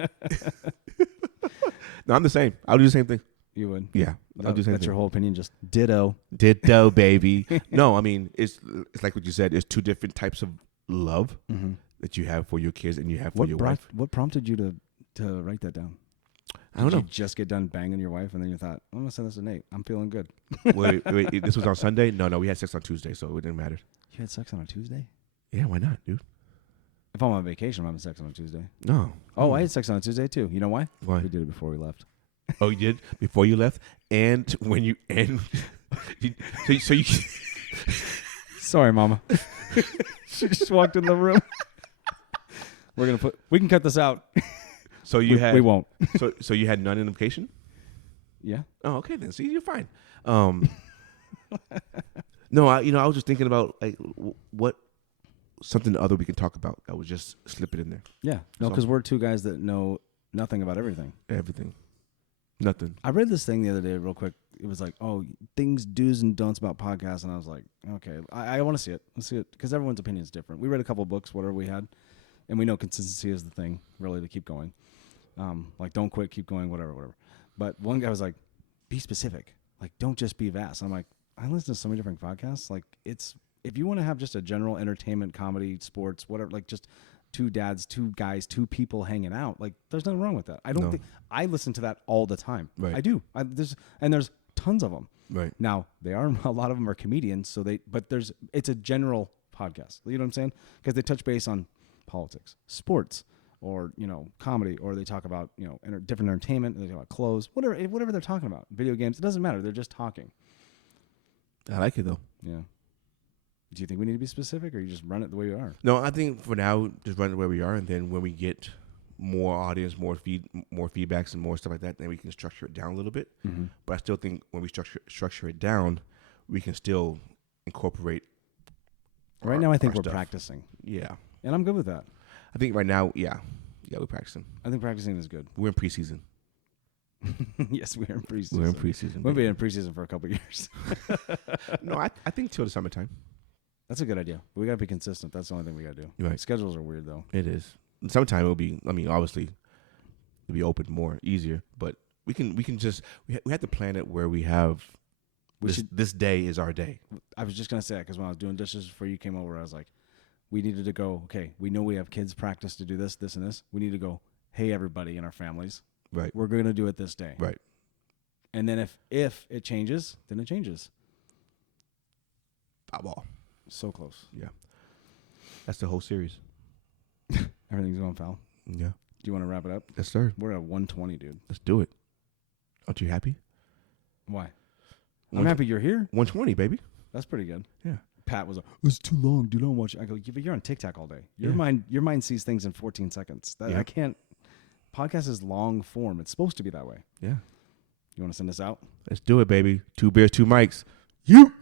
No, I'm the same. I'll do the same thing. You would? Yeah. I'll do the same That's thing. your whole opinion, just ditto. Ditto, baby. No, I mean, it's like what you said. There's two different types of love that you have for your kids and you have for your wife. What prompted you to write that down? I don't know. Did you just get done banging your wife and then you thought, I'm going to send this to Nate. I'm feeling good. wait, this was on Sunday? No, we had sex on Tuesday, so it didn't matter. You had sex on a Tuesday? Yeah, why not, dude? If I'm on vacation, I'm having sex on a Tuesday. No. Oh, I had sex on a Tuesday too. You know why? Why? We did it before we left. Oh, you did? Before you left? And when you... So you... Sorry, Mama. She just walked in the room. We can cut this out. So you had... We won't. So you had none in vacation? Yeah. Oh, okay then. See, you're fine. No, I was just thinking about like what something other we can talk about. I would just slip it in there. Yeah. No, because we're two guys that know nothing about everything. Everything. Nothing. I read this thing the other day real quick. It was like, things, do's and don'ts about podcasts. And I was like, okay, I want to see it. Let's see it. Because everyone's opinion is different. We read a couple of books, whatever we had. And we know consistency is the thing, really, to keep going. Like, don't quit, keep going, whatever. But one guy was like, be specific. Like, don't just be vast. I'm like, I listen to so many different podcasts. Like, if you want to have just a general entertainment, comedy, sports, whatever, like just two dads, two guys, two people hanging out, like, there's nothing wrong with that. I listen to that all the time. Right. I do. There's tons of them. Right. Now, a lot of them are comedians, but it's a general podcast. You know what I'm saying? Because they touch base on politics, sports, or comedy, or they talk about different entertainment. They talk about clothes, whatever they're talking about, video games. It doesn't matter. They're just talking. I like it though. Yeah. Do you think we need to be specific, or you just run it the way we are? No, I think for now, just run it where we are, and then when we get more audience, more feedbacks, and more stuff like that, then we can structure it down a little bit. Mm-hmm. But I still think when we structure it down, we can still incorporate. Right now, I think we're stuff. Practicing. Yeah. And I'm good with that. I think right now, yeah, we're practicing. I think practicing is good. We're in preseason. Yes, we're in preseason. We're in preseason. We'll be in preseason for a couple of years. No, I think till the summertime. That's a good idea. But we got to be consistent. That's the only thing we got to do. Right. Schedules are weird, though. It is. Summertime will be, obviously, it'll be open more, easier. But we have to plan it where we have, this day is our day. I was just going to say that because when I was doing dishes before you came over, I was like, we needed to go, okay, we know we have kids practice to do this, this, and this. We need to go, hey, everybody in our families. Right. We're going to do it this day. Right. And then if it changes, then it changes. Ball. So close. Yeah. That's the whole series. Everything's going foul. Yeah. Do you want to wrap it up? Yes, sir. We're at 120, dude. Let's do it. Aren't you happy? Why? I'm happy you're here. 120, baby. That's pretty good. Yeah. Pat was like, it's too long. Do not watch it. I go, yeah, but you're on TikTok all day. Your mind sees things in 14 seconds. I can't. Podcast is long form. It's supposed to be that way. Yeah. You want to send us out? Let's do it, baby. 2 beers, 2 mics. You.